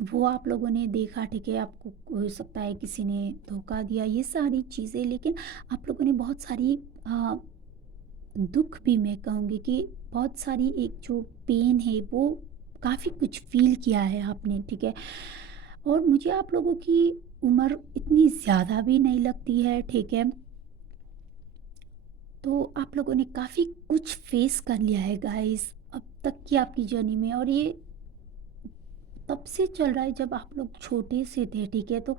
वो आप लोगों ने देखा, ठीक है? आपको हो सकता है किसी ने धोखा दिया, ये सारी चीज़ें, लेकिन आप लोगों ने बहुत सारी दुख भी मैं कहूँगी कि बहुत सारी एक जो पेन है वो काफ़ी कुछ फ़ील किया है आपने, ठीक है? और मुझे आप लोगों की उम्र इतनी ज़्यादा भी नहीं लगती है, ठीक है? तो आप लोगों ने काफ़ी कुछ फ़ेस कर लिया है गाइस अब तक की आपकी जर्नी में, और ये तब से चल रहा है जब आप लोग छोटे से थे, ठीक है? तो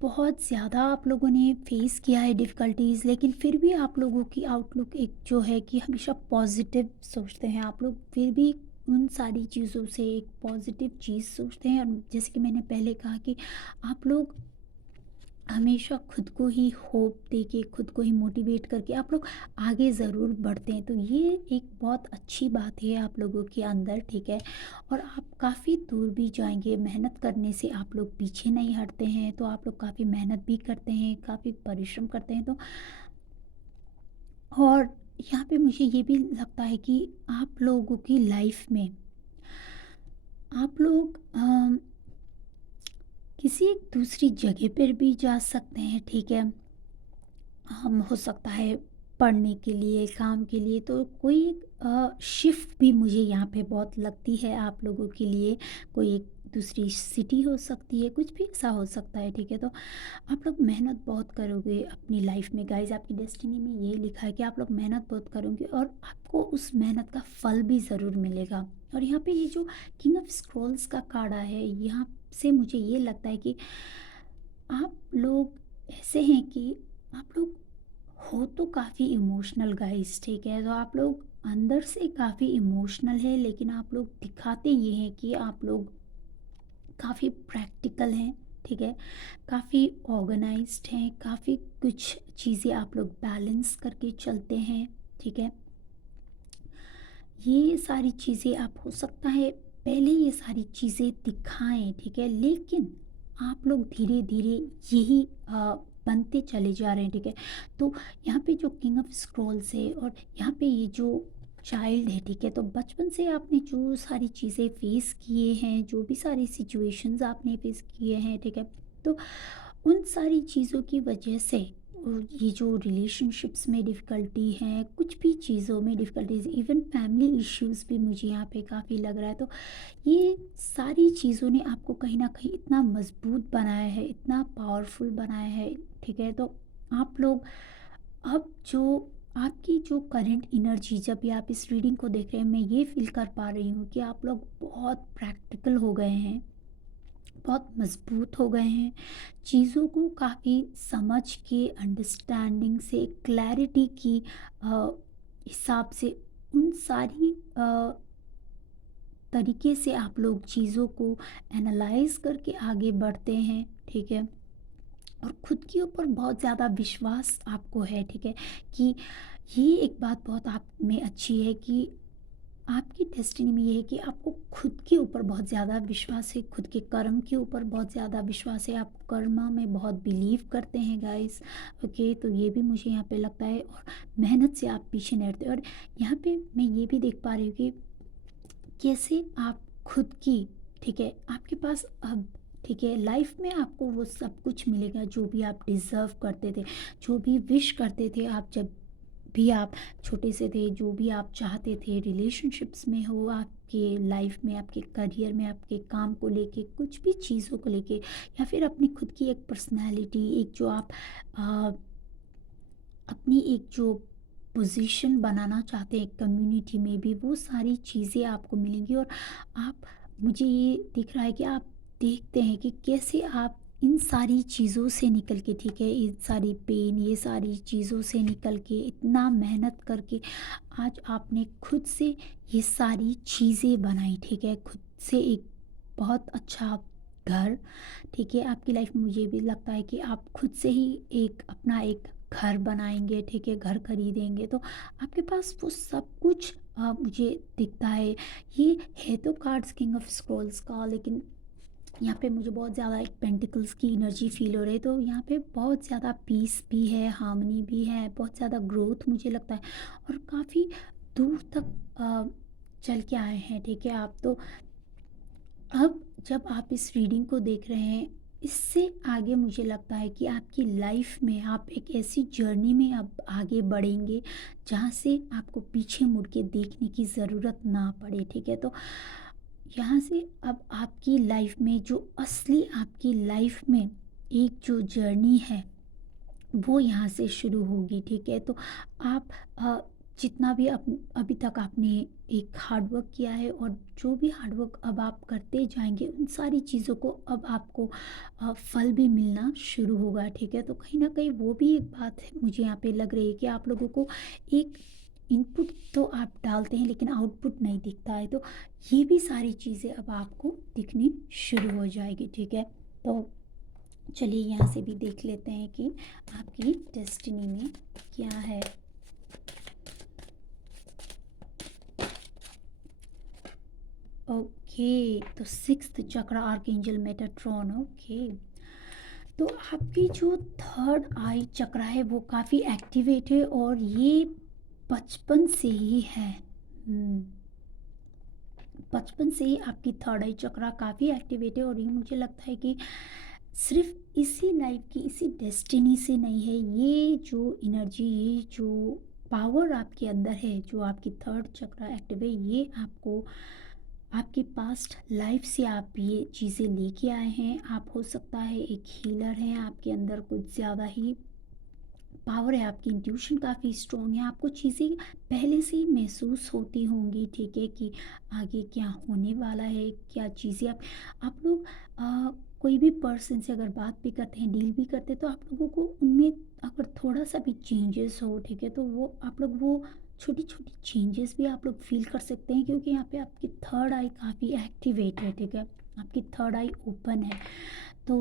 बहुत ज़्यादा आप लोगों ने फ़ेस किया है डिफ़िकल्टीज़, लेकिन फिर भी आप लोगों की आउटलुक एक जो है कि हमेशा पॉज़िटिव सोचते हैं आप लोग, फिर भी उन सारी चीज़ों से एक पॉज़िटिव चीज़ सोचते हैं, और जैसे कि मैंने पहले कहा कि आप लोग हमेशा खुद को ही होप देके, खुद को ही मोटिवेट करके आप लोग आगे ज़रूर बढ़ते हैं, तो ये एक बहुत अच्छी बात है आप लोगों के अंदर, ठीक है? और आप काफ़ी दूर भी जाएंगे, मेहनत करने से आप लोग पीछे नहीं हटते हैं, तो आप लोग काफ़ी मेहनत भी करते हैं, काफ़ी परिश्रम करते हैं, तो और यहाँ पे मुझे ये भी लगता है कि आप लोगों की लाइफ में आप लोग किसी एक दूसरी जगह पर भी जा सकते हैं, ठीक है? हम हो सकता है पढ़ने के लिए, काम के लिए, तो कोई एक शिफ्ट भी मुझे यहाँ पे बहुत लगती है आप लोगों के लिए, कोई एक दूसरी सिटी हो सकती है, कुछ भी ऐसा हो सकता है, ठीक है? तो आप लोग मेहनत बहुत करोगे अपनी लाइफ में गाइस, आपकी डेस्टिनी में ये लिखा है कि आप लोग मेहनत बहुत करोगे और आपको उस मेहनत का फल भी ज़रूर मिलेगा। और यहाँ पे ये जो किंग ऑफ स्क्रॉल्स का कार्ड है, यहाँ से मुझे ये लगता है कि आप लोग ऐसे हैं कि आप लोग हो तो काफ़ी इमोशनल गाइस, ठीक है? तो आप लोग अंदर से काफ़ी इमोशनल है, लेकिन आप लोग दिखाते ये हैं कि आप लोग काफ़ी प्रैक्टिकल हैं, ठीक है? काफ़ी ऑर्गेनाइज्ड हैं, काफ़ी कुछ चीज़ें आप लोग बैलेंस करके चलते हैं, ठीक है? ये सारी चीज़ें आप हो सकता है पहले ये सारी चीज़ें दिखाएं, ठीक है? लेकिन आप लोग धीरे धीरे यही बनते चले जा रहे हैं, ठीक है? तो यहाँ पे जो किंग ऑफ स्क्रॉल्स है, और यहाँ पे ये जो चाइल्ड है, ठीक है? तो बचपन से आपने जो सारी चीज़ें फेस किए हैं, जो भी सारी सिचुएशंस आपने फेस किए हैं, ठीक है? तो उन सारी चीज़ों की वजह से ये जो रिलेशनशिप्स में डिफ़िकल्टी है, कुछ भी चीज़ों में डिफ़िकल्टीज़, इवन फैमिली इश्यूज़ भी मुझे यहाँ पे काफ़ी लग रहा है, तो ये सारी चीज़ों ने आपको कहीं न कहीं इतना मज़बूत बनाया है, इतना पावरफुल बनाया है, ठीक है? तो आप लोग अब जो आपकी जो करंट एनर्जी, जब भी आप इस रीडिंग को देख रहे हैं, मैं ये फ़ील कर पा रही हूँ कि आप लोग बहुत प्रैक्टिकल हो गए हैं, बहुत मजबूत हो गए हैं, चीज़ों को काफ़ी समझ के, अंडरस्टैंडिंग से, क्लैरिटी की अ, हिसाब से, उन सारी तरीके से आप लोग चीज़ों को एनालाइज करके आगे बढ़ते हैं, ठीक है? और खुद के ऊपर बहुत ज़्यादा विश्वास आपको है, ठीक है? कि ये एक बात बहुत आप में अच्छी है कि आपकी डेस्टिनी में ये है कि आपको खुद के ऊपर बहुत ज़्यादा विश्वास है, खुद के कर्म के ऊपर बहुत ज़्यादा विश्वास है, आप कर्म में बहुत बिलीव करते हैं गाइस, ओके? तो ये भी मुझे यहाँ पे लगता है, और मेहनत से आप पीछे नहीं हटते, और यहाँ पे मैं ये भी देख पा रही हूँ कि कैसे आप खुद की, ठीक है? आपके पास अब, ठीक है, लाइफ में आपको वो सब कुछ मिलेगा जो भी आप डिज़र्व करते थे, जो भी विश करते थे आप जब भी आप छोटे से थे, जो भी आप चाहते थे रिलेशनशिप्स में हो, आपके लाइफ में, आपके करियर में, आपके काम को लेके, कुछ भी चीज़ों को लेके, या फिर अपनी खुद की एक पर्सनालिटी, एक जो आप आ, अपनी एक जो पोजीशन बनाना चाहते हैं कम्युनिटी में भी, वो सारी चीज़ें आपको मिलेंगी, और आप, मुझे ये दिख रहा है कि आप देखते हैं कि कैसे आप इन सारी चीज़ों से निकल के, ठीक है, इन सारी पेन, ये सारी चीज़ों से निकल के, इतना मेहनत करके आज आपने खुद से ये सारी चीज़ें बनाई, ठीक है, खुद से एक बहुत अच्छा घर, ठीक है, आपकी लाइफ में मुझे भी लगता है कि आप खुद से ही एक अपना एक घर बनाएंगे, ठीक है, घर खरीदेंगे, तो आपके पास वो सब कुछ मुझे दिखता है। ये है तो कार्ड्स किंग ऑफ स्क्रॉल्स का, लेकिन यहाँ पे मुझे बहुत ज़्यादा एक पेंटिकल्स की एनर्जी फील हो रही है, तो यहाँ पे बहुत ज़्यादा पीस भी है, हार्मनी भी है, बहुत ज़्यादा ग्रोथ मुझे लगता है, और काफ़ी दूर तक चल के आए हैं, ठीक है आप। तो अब जब आप इस रीडिंग को देख रहे हैं, इससे आगे मुझे लगता है कि आपकी लाइफ में आप एक ऐसी जर्नी में अब आगे बढ़ेंगे जहाँ से आपको पीछे मुड़ के देखने की ज़रूरत ना पड़े, ठीक है। तो यहाँ से अब आपकी लाइफ में जो असली आपकी लाइफ में एक जो जर्नी है वो यहाँ से शुरू होगी, ठीक है। तो आप जितना भी अभी तक आपने एक हार्ड वर्क किया है, और जो भी हार्ड वर्क अब आप करते जाएंगे, उन सारी चीज़ों को अब आपको फल भी मिलना शुरू होगा, ठीक है। तो कहीं ना कहीं वो भी एक बात है मुझे यहाँ पे लग रही है कि आप लोगों को एक इनपुट तो आप डालते हैं लेकिन आउटपुट नहीं दिखता है, तो ये भी सारी चीज़ें अब आपको दिखनी शुरू हो जाएगी, ठीक है। तो चलिए यहाँ से भी देख लेते हैं कि आपकी डेस्टिनी में क्या है। ओके, तो सिक्स्थ चक्र आर्कएंजल मेटाट्रॉन। ओके, तो आपकी जो थर्ड आई चक्र है वो काफ़ी एक्टिवेट है, और ये बचपन से ही है। हम्म, बचपन से ही आपकी थर्ड आई चक्र काफ़ी एक्टिवेट है, और ये मुझे लगता है कि सिर्फ इसी लाइफ की इसी डेस्टिनी से नहीं है, ये जो एनर्जी, ये जो पावर आपके अंदर है, जो आपकी थर्ड चक्र एक्टिव है, ये आपको आपकी पास्ट लाइफ से आप ये चीज़ें लेके आए हैं। आप हो सकता है एक हीलर हैं, आपके अंदर कुछ ज़्यादा ही पावर है, आपकी इंट्यूशन काफ़ी स्ट्रॉन्ग है, आपको चीज़ें पहले से ही महसूस होती होंगी, ठीक है, कि आगे क्या होने वाला है, क्या चीज़ें आप लोग कोई भी पर्सन से अगर बात भी करते हैं, डील भी करते हैं, तो आप लोगों को उनमें अगर थोड़ा सा भी चेंजेस हो, ठीक है, तो वो आप लोग वो छोटी छोटी चेंजेस भी आप लोग फील कर सकते हैं, क्योंकि यहाँ पे आपकी थर्ड आई काफ़ी एक्टिवेट है, ठीक है, आपकी थर्ड आई ओपन है। तो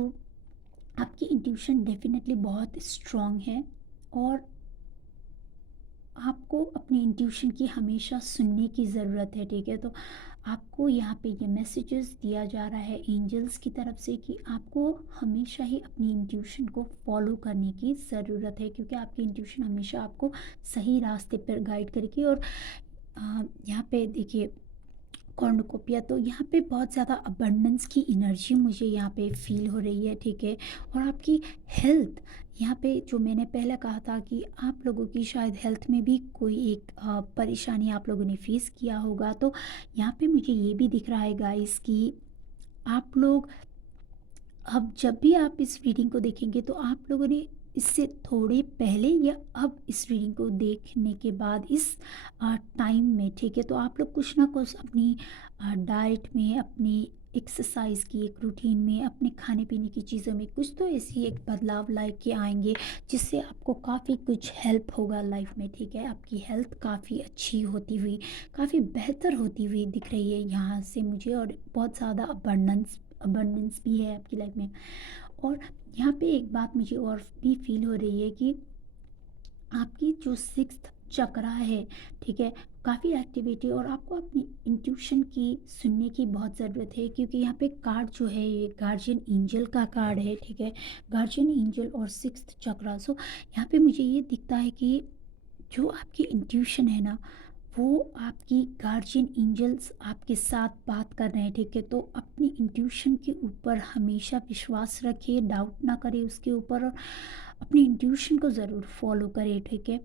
आपकी इंट्यूशन डेफिनेटली बहुत स्ट्रॉन्ग है, और आपको अपनी इंट्यूशन की हमेशा सुनने की ज़रूरत है, ठीक है। तो आपको यहाँ पे ये मैसेजेस दिया जा रहा है एंजल्स की तरफ से कि आपको हमेशा ही अपनी इंट्यूशन को फॉलो करने की ज़रूरत है, क्योंकि आपकी इंट्यूशन हमेशा आपको सही रास्ते पर गाइड करेगी। और यहाँ पे देखिए कॉर्नुकोपिया, तो यहाँ पे बहुत ज़्यादा अबंडेंस की एनर्जी मुझे यहाँ पे फील हो रही है, ठीक है। और आपकी हेल्थ, यहाँ पे जो मैंने पहले कहा था कि आप लोगों की शायद हेल्थ में भी कोई एक परेशानी आप लोगों ने फेस किया होगा, तो यहाँ पे मुझे ये भी दिख रहा है गाइस कि आप लोग अब जब भी आप इस रीडिंग को देखेंगे, तो आप लोगों ने इससे थोड़े पहले या अब इस रीडिंग को देखने के बाद इस टाइम में, ठीक है, तो आप लोग कुछ ना कुछ अपनी डाइट में, अपनी एक्सरसाइज की एक रूटीन में, अपने खाने पीने की चीज़ों में कुछ तो ऐसी एक बदलाव ला के आएंगे जिससे आपको काफ़ी कुछ हेल्प होगा लाइफ में, ठीक है। आपकी हेल्थ काफ़ी अच्छी होती हुई, काफ़ी बेहतर होती हुई दिख रही है यहाँ से मुझे, और बहुत ज़्यादा अबंडेंस भी है आपकी लाइफ में। और यहाँ पे एक बात मुझे और भी फील हो रही है कि आपकी जो सिक्स्थ चक्रा है, ठीक है, काफ़ी एक्टिविटी, और आपको अपनी इंट्यूशन की सुनने की बहुत ज़रूरत है, क्योंकि यहाँ पे कार्ड जो है ये गार्जियन एंजल का कार्ड है, ठीक है, गार्जियन एंजल और सिक्स्थ चक्रा। सो यहाँ पे मुझे ये दिखता है कि जो आपकी इंट्यूशन है ना, वो आपकी गार्जियन एंजल्स आपके साथ बात कर रहे हैं, ठीक है। तो अपनी इंट्यूशन के ऊपर हमेशा विश्वास रखिए, डाउट ना करें उसके ऊपर, और अपनी इंट्यूशन को ज़रूर फॉलो करें, ठीक है।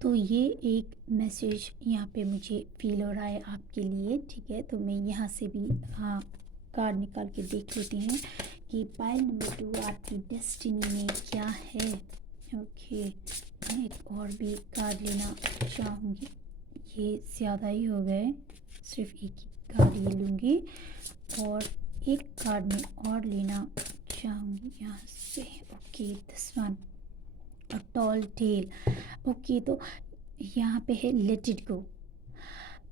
तो ये एक मैसेज यहाँ पे मुझे फील हो रहा है आपके लिए, ठीक है। तो मैं यहाँ से भी हाँ कार्ड निकाल के देख लेती हैं कि पाइल नंबर 2 आपकी डेस्टिनी में क्या है। ओके, मैं एक और भी कार्ड लेना चाहूँगी, ये ज़्यादा ही हो गए, सिर्फ एक ही कार्ड ये लूँगी, और एक कार्ड में और लेना जाऊँगी यहाँ से। Okay, this one, a tall tale. Okay, तो यहाँ पे है लेट इट गो।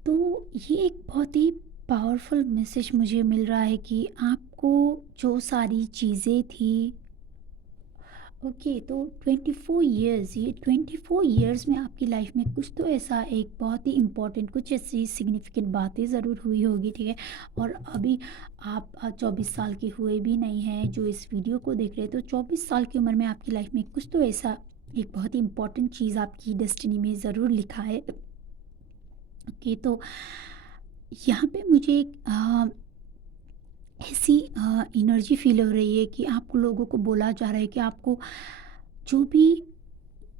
तो ये एक बहुत ही पावरफुल मैसेज मुझे मिल रहा है कि आपको जो सारी चीज़ें थी, ओके, तो 24 इयर्स, ये 24 इयर्स में आपकी लाइफ में कुछ तो ऐसा एक बहुत ही इम्पोर्टेंट, कुछ ऐसी सिग्निफिकेंट बातें ज़रूर हुई होगी, ठीक है। और अभी आप 24 साल के हुए भी नहीं हैं जो इस वीडियो को देख रहे हैं, तो 24 साल की उम्र में आपकी लाइफ में कुछ तो ऐसा एक बहुत ही इम्पोर्टेंट चीज़ आपकी डेस्टिनी में ज़रूर लिखा है। ओके, तो यहाँ पे मुझे एक ऐसी एनर्जी फील हो रही है कि आप लोगों को बोला जा रहा है कि आपको जो भी,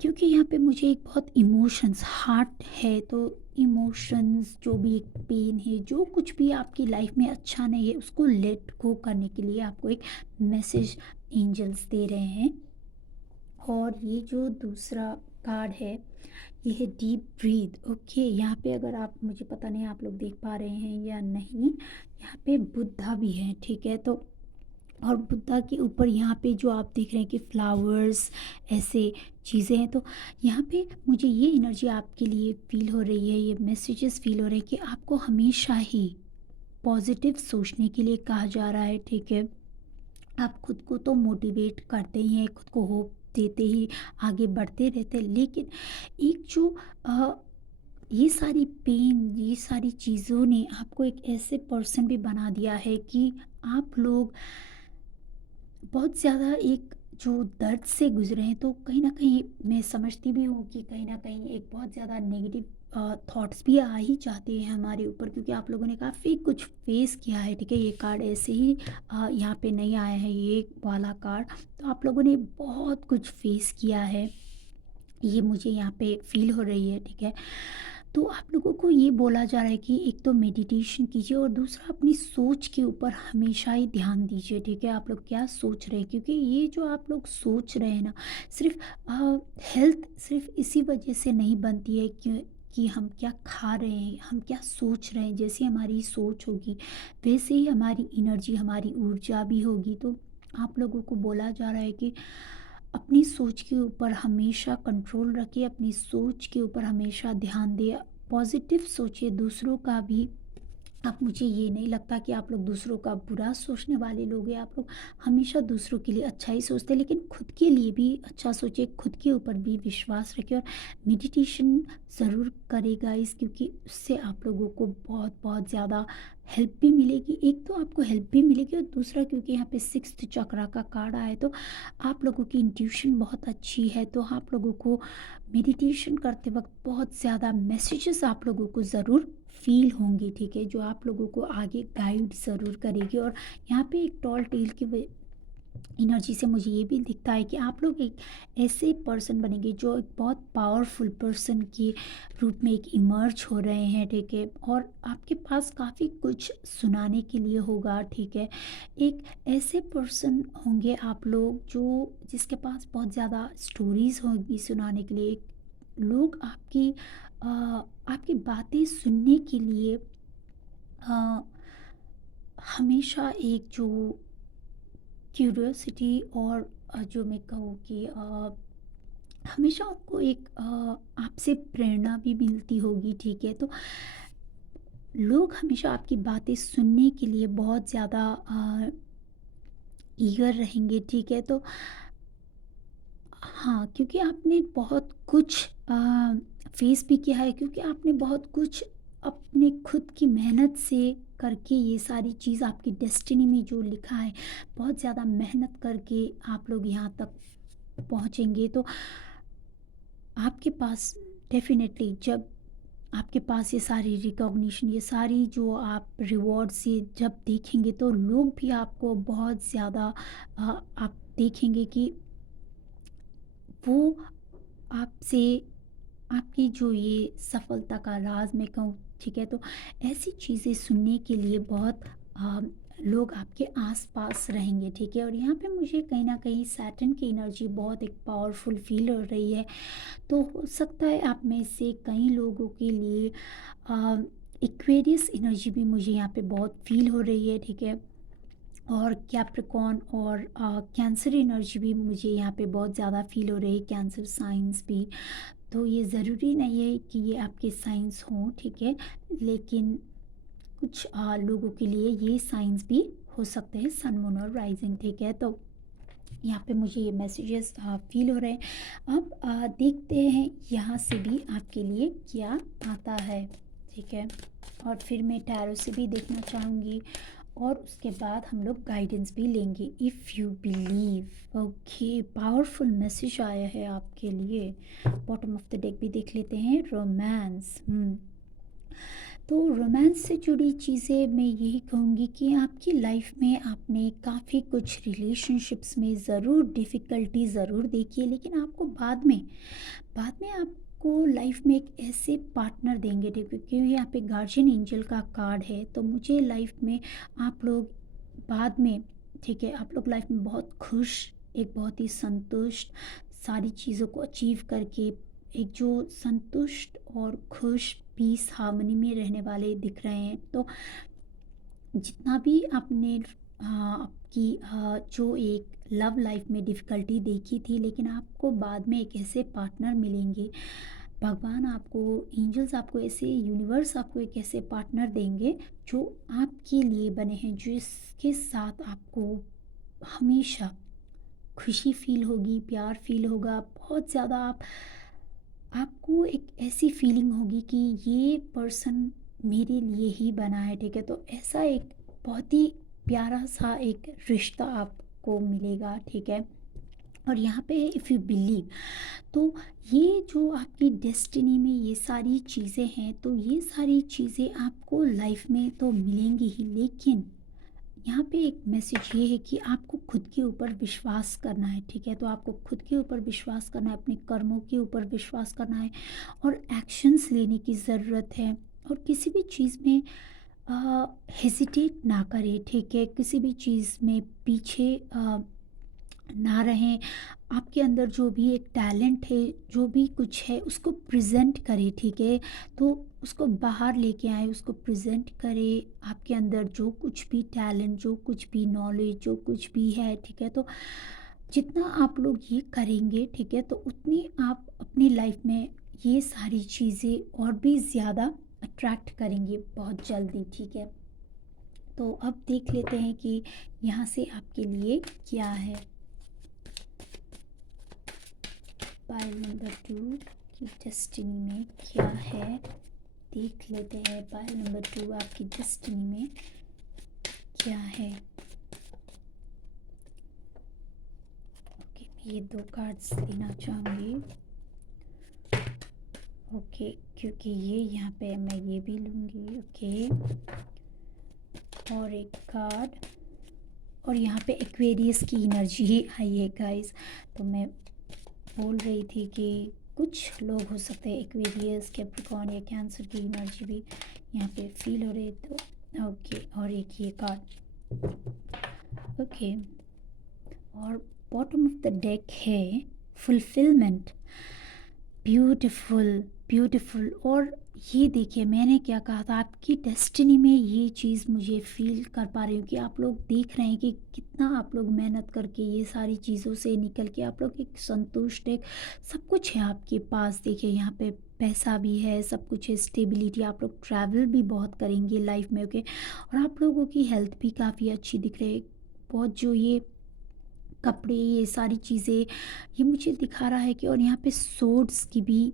क्योंकि यहाँ पे मुझे एक बहुत इमोशंस हार्ट है, तो इमोशंस जो भी एक पेन है, जो कुछ भी आपकी लाइफ में अच्छा नहीं है उसको लेट गो करने के लिए आपको एक मैसेज एंजल्स दे रहे हैं। और ये जो दूसरा कार्ड है, ये है डीप ब्रीथ। ओके, यहाँ पे अगर आप, मुझे पता नहीं आप लोग देख पा रहे हैं या नहीं, यहाँ पे बुद्धा भी है, ठीक है। तो और बुद्धा के ऊपर यहाँ पे जो आप देख रहे हैं कि फ्लावर्स, ऐसे चीज़ें हैं, तो यहाँ पे मुझे ये एनर्जी आपके लिए फील हो रही है, ये मैसेजेस फील हो रहे हैं कि आपको हमेशा ही पॉजिटिव सोचने के लिए कहा जा रहा है, ठीक है। आप खुद को तो मोटिवेट करते ही हैं, खुद को होप देते ही आगे बढ़ते रहते हैं, लेकिन एक जो अ, ये सारी पेन, ये सारी चीज़ों ने आपको एक ऐसे पर्सन भी बना दिया है कि आप लोग बहुत ज़्यादा एक जो दर्द से गुजरे हैं, तो कहीं ना कहीं मैं समझती भी हूँ कि कहीं ना कहीं एक बहुत ज़्यादा नेगेटिव थॉट्स भी आ ही जाते हैं हमारे ऊपर, क्योंकि आप लोगों ने काफ़ी कुछ फेस किया है, ठीक है। ये कार्ड ऐसे ही यहाँ पे नहीं आया है, ये वाला कार्ड, तो आप लोगों ने बहुत कुछ फेस किया है, ये मुझे यहाँ पे फील हो रही है, ठीक है। तो आप लोगों को ये बोला जा रहा है कि एक तो मेडिटेशन कीजिए और दूसरा अपनी सोच के ऊपर हमेशा ही ध्यान दीजिए, ठीक है। आप लोग क्या सोच रहे हैं, क्योंकि ये जो आप लोग सोच रहे हैं ना, सिर्फ हेल्थ सिर्फ इसी वजह से नहीं बनती है कि हम क्या खा रहे हैं, हम क्या सोच रहे हैं, जैसी हमारी सोच होगी वैसे ही हमारी एनर्जी, हमारी ऊर्जा भी होगी। तो आप लोगों को बोला जा रहा है कि अपनी सोच के ऊपर हमेशा कंट्रोल रखिए, अपनी सोच के ऊपर हमेशा ध्यान दें, पॉजिटिव सोचिए, दूसरों का भी। अब मुझे ये नहीं लगता कि आप लोग दूसरों का बुरा सोचने वाले लोग हैं, आप लोग हमेशा दूसरों के लिए अच्छा ही सोचते हैं, लेकिन खुद के लिए भी अच्छा सोचिए, खुद के ऊपर भी विश्वास रखिए। और मेडिटेशन ज़रूर करेगा इस, क्योंकि उससे आप लोगों को बहुत बहुत ज़्यादा हेल्प भी मिलेगी। एक तो आपको हेल्प भी मिलेगी और दूसरा क्योंकि यहाँ पे सिक्स्थ चक्रा का कार्ड आया है, तो आप लोगों की इंट्यूशन बहुत अच्छी है, तो आप लोगों को मेडिटेशन करते वक्त बहुत ज़्यादा मैसेजेस आप लोगों को ज़रूर फील होंगी, ठीक है, जो आप लोगों को आगे गाइड ज़रूर करेगी। और यहाँ पे एक टॉल टेल की एनर्जी से मुझे ये भी दिखता है कि आप लोग एक ऐसे पर्सन बनेंगे जो एक बहुत पावरफुल पर्सन के रूप में एक इमर्ज हो रहे हैं, ठीक है। और आपके पास काफ़ी कुछ सुनाने के लिए होगा, ठीक है। एक ऐसे पर्सन होंगे आप लोग जो, जिसके पास बहुत ज़्यादा स्टोरीज़ होंगी सुनाने के लिए। लोग आपकी बातें सुनने के लिए अ, हमेशा एक जो क्यूरियोसिटी और जो मैं कहूँ कि हमेशा उनको एक आपसे प्रेरणा भी मिलती होगी, ठीक है। तो लोग हमेशा आपकी बातें सुनने के लिए बहुत ज़्यादा ईगर रहेंगे, ठीक है। तो हाँ, क्योंकि आपने बहुत कुछ फेस भी किया है, क्योंकि आपने बहुत कुछ अपने खुद की मेहनत से करके ये सारी चीज़ आपकी डेस्टिनी में जो लिखा है, बहुत ज़्यादा मेहनत करके आप लोग यहाँ तक पहुँचेंगे। तो आपके पास डेफ़िनेटली, जब आपके पास ये सारी रिकॉग्निशन, ये सारी जो आप रिवॉर्ड्स ये जब देखेंगे, तो लोग भी आपको बहुत ज़्यादा आप देखेंगे कि वो आपसे, आपकी जो ये सफलता का राज मैं कहूँ, ठीक है। तो ऐसी चीज़ें सुनने के लिए बहुत आ, लोग आपके आसपास रहेंगे, ठीक है। और यहाँ पे मुझे कहीं ना कहीं सैटर्न की एनर्जी बहुत एक पावरफुल फील हो रही है, तो हो सकता है आप में से कई लोगों के लिए एक्वेरियस एनर्जी भी मुझे यहाँ पे बहुत फील हो रही है, ठीक है। और कैप्रिकॉर्न और कैंसर एनर्जी भी मुझे यहाँ पे बहुत ज़्यादा फील हो रही है, कैंसर साइंस भी। तो ये ज़रूरी नहीं है कि ये आपके साइंस हों, ठीक है, लेकिन कुछ लोगों के लिए ये साइंस भी हो सकते हैं, सन मून और राइजिंग, ठीक है। तो यहाँ पे मुझे ये मैसेजेस फील हो रहे हैं। अब देखते हैं यहाँ से भी आपके लिए क्या आता है, ठीक है। और फिर मैं टैरो से भी देखना चाहूँगी और उसके बाद हम लोग गाइडेंस भी लेंगे। If you believe, okay, powerful message आया है आपके लिए। बॉटम ऑफ द डेक भी देख लेते हैं, रोमांस। तो रोमांस से जुड़ी चीज़ें मैं यही कहूँगी कि आपकी लाइफ में आपने काफ़ी कुछ रिलेशनशिप्स में ज़रूर डिफ़िकल्टी ज़रूर देखी है, लेकिन आपको बाद में आपको लाइफ में एक ऐसे पार्टनर देंगे, ठीक है, क्योंकि यहाँ पे गार्जियन एंजल का कार्ड है। तो मुझे लाइफ में आप लोग बाद में, ठीक है, आप लोग लाइफ में बहुत खुश, एक बहुत ही संतुष्ट, सारी चीज़ों को अचीव करके एक जो संतुष्ट और खुश, पीस, हार्मनी में रहने वाले दिख रहे हैं। तो जितना भी आपने आपकी जो एक लव लाइफ में डिफ़िकल्टी देखी थी, लेकिन आपको बाद में एक ऐसे पार्टनर मिलेंगे, भगवान आपको, एंजल्स आपको ऐसे, यूनिवर्स आपको एक ऐसे पार्टनर देंगे जो आपके लिए बने हैं, जिसके साथ आपको हमेशा खुशी फील होगी, प्यार फील होगा, बहुत ज़्यादा आपको एक ऐसी फीलिंग होगी कि ये पर्सन मेरे लिए ही बना है, ठीक है। तो ऐसा एक बहुत ही प्यारा सा एक रिश्ता आपको मिलेगा, ठीक है। और यहाँ पे इफ़ यू बिलीव, तो ये जो आपकी डेस्टिनी में ये सारी चीज़ें हैं, तो ये सारी चीज़ें आपको लाइफ में तो मिलेंगी ही, लेकिन यहाँ पे एक मैसेज ये है कि आपको खुद के ऊपर विश्वास करना है, ठीक है। तो आपको खुद के ऊपर विश्वास करना है, अपने कर्मों के ऊपर विश्वास करना है और एक्शंस लेने की ज़रूरत है। और किसी भी चीज़ में हेजिटेट ना करें, ठीक है, किसी भी चीज़ में पीछे ना रहें। आपके अंदर जो भी एक टैलेंट है, जो भी कुछ है, उसको प्रेज़ेंट करें, ठीक है। तो उसको बाहर लेके आएँ, उसको प्रेज़ेंट करें। आपके अंदर जो कुछ भी टैलेंट, जो कुछ भी नॉलेज, जो कुछ भी है, ठीक है। तो जितना आप लोग ये करेंगे, ठीक है, तो उतनी आप अपनी लाइफ में ये सारी चीज़ें और भी ज़्यादा अट्रैक्ट करेंगे बहुत जल्दी, ठीक है। तो अब देख लेते हैं कि यहाँ से आपके लिए क्या है। पाइल नंबर 2 की डेस्टिनी में क्या है, देख लेते हैं। पाइल नंबर 2 आपकी डेस्टिनी में क्या है। ओके, मैं ये 2 कार्ड्स लेना चाहूँगी। ओके, क्योंकि ये यहाँ पे मैं ये भी लूँगी। ओके, और एक कार्ड, और यहाँ पे एक्वेरियस की एनर्जी ही आई है गाइस। तो मैं बोल रही थी कि कुछ लोग हो सकते हैं एक्वेरियस, कैप्रिकॉर्न या कैंसर की एनर्जी भी यहाँ पे फील हो रही है। तो ओके, और एक ये कार्ड। ओके, और बॉटम ऑफ द डेक है फुलफिलमेंट। Beautiful, beautiful. और ये देखिए, मैंने क्या कहा था, आपकी डेस्टिनी में ये चीज़ मुझे फील कर पा रही हूँ कि आप लोग देख रहे हैं कि कितना आप लोग मेहनत करके ये सारी चीज़ों से निकल के आप लोग एक संतुष्ट, एक सब कुछ है आपके पास। देखिए यहाँ पे पैसा भी है, सब कुछ है, स्टेबिलिटी, आप लोग ट्रैवल भी बहुत करेंगे लाइफ में, ओके। और आप लोगों की हेल्थ भी काफ़ी अच्छी दिख रही है। बहुत जो ये कपड़े, ये सारी चीज़ें, ये मुझे दिखा रहा है कि, और यहाँ पे सोर्ड्स की भी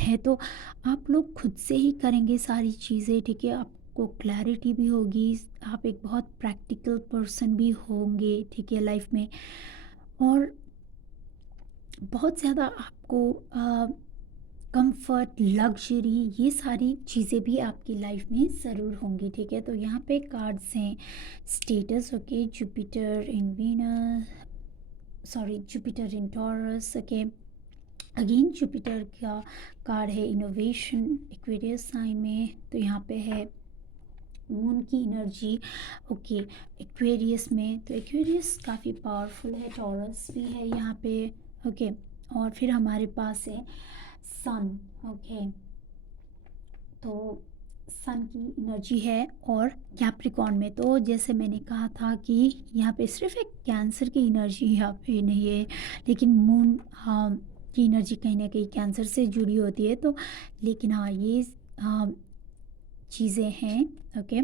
है। तो आप लोग खुद से ही करेंगे सारी चीज़ें, ठीक है। आपको क्लैरिटी भी होगी, आप एक बहुत प्रैक्टिकल पर्सन भी होंगे, ठीक है, लाइफ में। और बहुत ज़्यादा आपको कंफर्ट, लग्जरी, ये सारी चीज़ें भी आपकी लाइफ में ज़रूर होंगी, ठीक है। तो यहाँ पे कार्ड्स हैं status, okay, Jupiter in Venus, sorry, Jupiter in taurus, okay. Again Jupiter का कार्ड है इनोवेशन, एक्वेरियस साइन में। तो यहाँ पे है मून की एनर्जी, ओके, एक्वेरियस में। तो एक्वेरियस काफ़ी पावरफुल है, टॉरस भी है यहाँ पे, ओके। और फिर हमारे पास है सन, ओके। तो सन की एनर्जी है और कैप्रिकॉर्न में। तो जैसे मैंने कहा था कि यहाँ पे सिर्फ एक कैंसर की एनर्जी यहाँ पे नहीं है, लेकिन मून की एनर्जी कहीं ना कहीं कैंसर से जुड़ी होती है। तो लेकिन हाँ, ये चीज़ें हैं। ओके,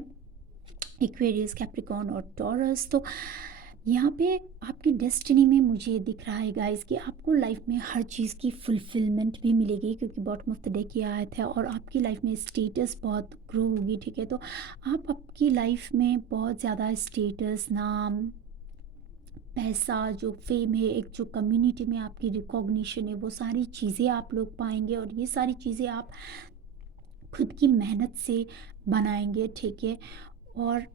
एक्वेरियस, कैप्रिकॉर्न और टॉरस। तो यहाँ पे आपकी डेस्टिनी में मुझे दिख रहा है गाइस कि आपको लाइफ में हर चीज़ की फुलफिलमेंट भी मिलेगी, क्योंकि बॉटम ऑफ द डे की आयत है। और आपकी लाइफ में स्टेटस बहुत ग्रो होगी, ठीक है। तो आप आपकी लाइफ में बहुत ज़्यादा स्टेटस, नाम, पैसा, जो फेम है, एक जो कम्युनिटी में आपकी रिकॉग्निशन है, वो सारी चीज़ें आप लोग पाएंगे। और ये सारी चीज़ें आप खुद की मेहनत से बनाएंगे, ठीक है। और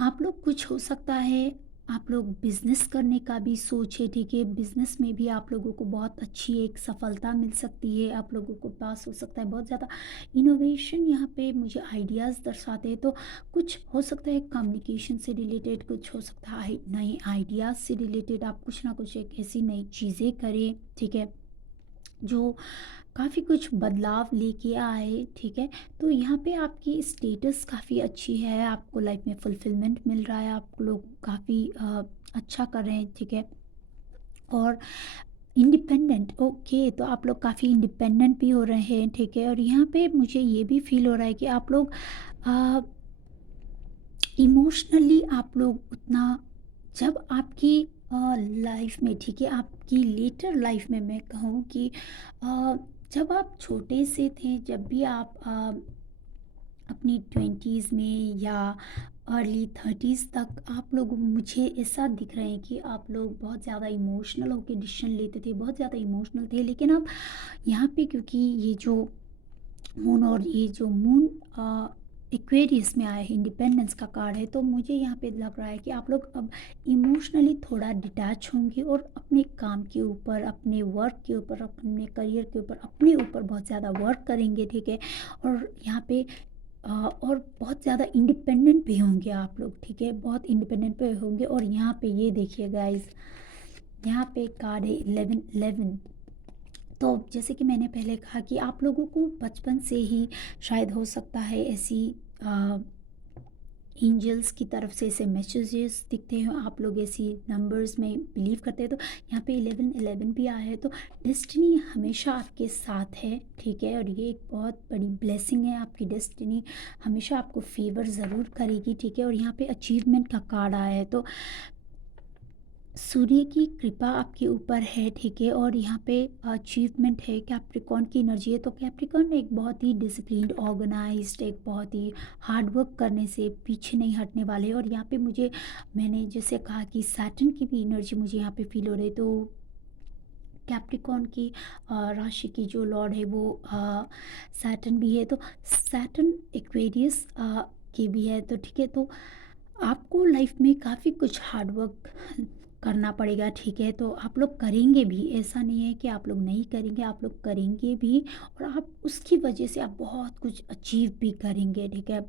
आप लोग, कुछ हो सकता है आप लोग बिज़नेस करने का भी सोचे, ठीक है। बिज़नेस में भी आप लोगों को बहुत अच्छी एक सफलता मिल सकती है। आप लोगों को पास हो सकता है बहुत ज़्यादा इनोवेशन, यहाँ पे मुझे आइडियाज़ दर्शाते हैं। तो कुछ हो सकता है कम्युनिकेशन से रिलेटेड, कुछ हो सकता है नए आइडियाज़ से रिलेटेड। आप कुछ ना कुछ एक ऐसी नई चीज़ें करें, ठीक है, जो काफ़ी कुछ बदलाव लेके आए, ठीक है। तो यहाँ पे आपकी स्टेटस काफ़ी अच्छी है, आपको लाइफ में फुलफिलमेंट मिल रहा है, आप लोग काफ़ी अच्छा कर रहे हैं, ठीक है। और इंडिपेंडेंट, ओके, तो आप लोग काफ़ी इंडिपेंडेंट भी हो रहे हैं, ठीक है। और यहाँ पे मुझे ये भी फील हो रहा है कि आप लोग इमोशनली आप लोग उतना, जब आपकी लाइफ में, ठीक है, आपकी लेटर लाइफ में मैं कहूँ कि जब आप छोटे से थे, जब भी आप अपनी ट्वेंटीज़ में या अर्ली थर्टीज़ तक, आप लोग, मुझे ऐसा दिख रहे हैं कि आप लोग बहुत ज़्यादा इमोशनल होकर डिसीजन लेते थे, बहुत ज़्यादा इमोशनल थे। लेकिन अब यहाँ पे, क्योंकि ये जो मून, और ये जो मून एक्वेरियस में आया है, इंडिपेंडेंस का कार्ड है, तो मुझे यहाँ पे लग रहा है कि आप लोग अब इमोशनली थोड़ा डिटैच होंगे और अपने काम के ऊपर, अपने वर्क के ऊपर, अपने करियर के ऊपर, अपने ऊपर बहुत ज़्यादा वर्क करेंगे, ठीक है। और यहाँ पे और बहुत ज़्यादा इंडिपेंडेंट भी होंगे आप लोग, ठीक है, बहुत इंडिपेंडेंट भी होंगे। और यहाँ पे ये देखिए गाइस, यहाँ पे कार्ड है 1111। तो जैसे कि मैंने पहले कहा कि आप लोगों को बचपन से ही शायद हो सकता है ऐसी एंजल्स की तरफ से ऐसे मैसेजेस दिखते हैं, आप लोग ऐसी नंबर्स में बिलीव करते हैं। तो यहाँ पे 1111 भी आया है। तो डेस्टिनी हमेशा आपके साथ है, ठीक है। और ये एक बहुत बड़ी ब्लेसिंग है, आपकी डेस्टिनी हमेशा आपको फेवर ज़रूर करेगी, ठीक है। और यहाँ पे अचीवमेंट का कार्ड आया है। तो सूर्य की कृपा आपके ऊपर है, ठीक है। और यहाँ पे अचीवमेंट है, कैप्रिकॉर्न की एनर्जी है। तो कैप्रिकॉर्न एक बहुत ही डिसिप्लिन्ड, ऑर्गेनाइज्ड, एक बहुत ही हार्ड वर्क करने से पीछे नहीं हटने वाले। और यहाँ पे मुझे, मैंने जैसे कहा कि सैटर्न की भी एनर्जी मुझे यहाँ पे फील हो रही है। तो कैप्रिकॉर्न की राशि की जो लॉर्ड है वो सैटर्न भी है। तो सैटर्न एक्वेरियस की भी है, तो ठीक है। तो आपको लाइफ में काफ़ी कुछ हार्ड वर्क करना पड़ेगा, ठीक है। तो आप लोग करेंगे भी, ऐसा नहीं है कि आप लोग नहीं करेंगे, आप लोग करेंगे भी। और आप उसकी वजह से आप बहुत कुछ अचीव भी करेंगे, ठीक है।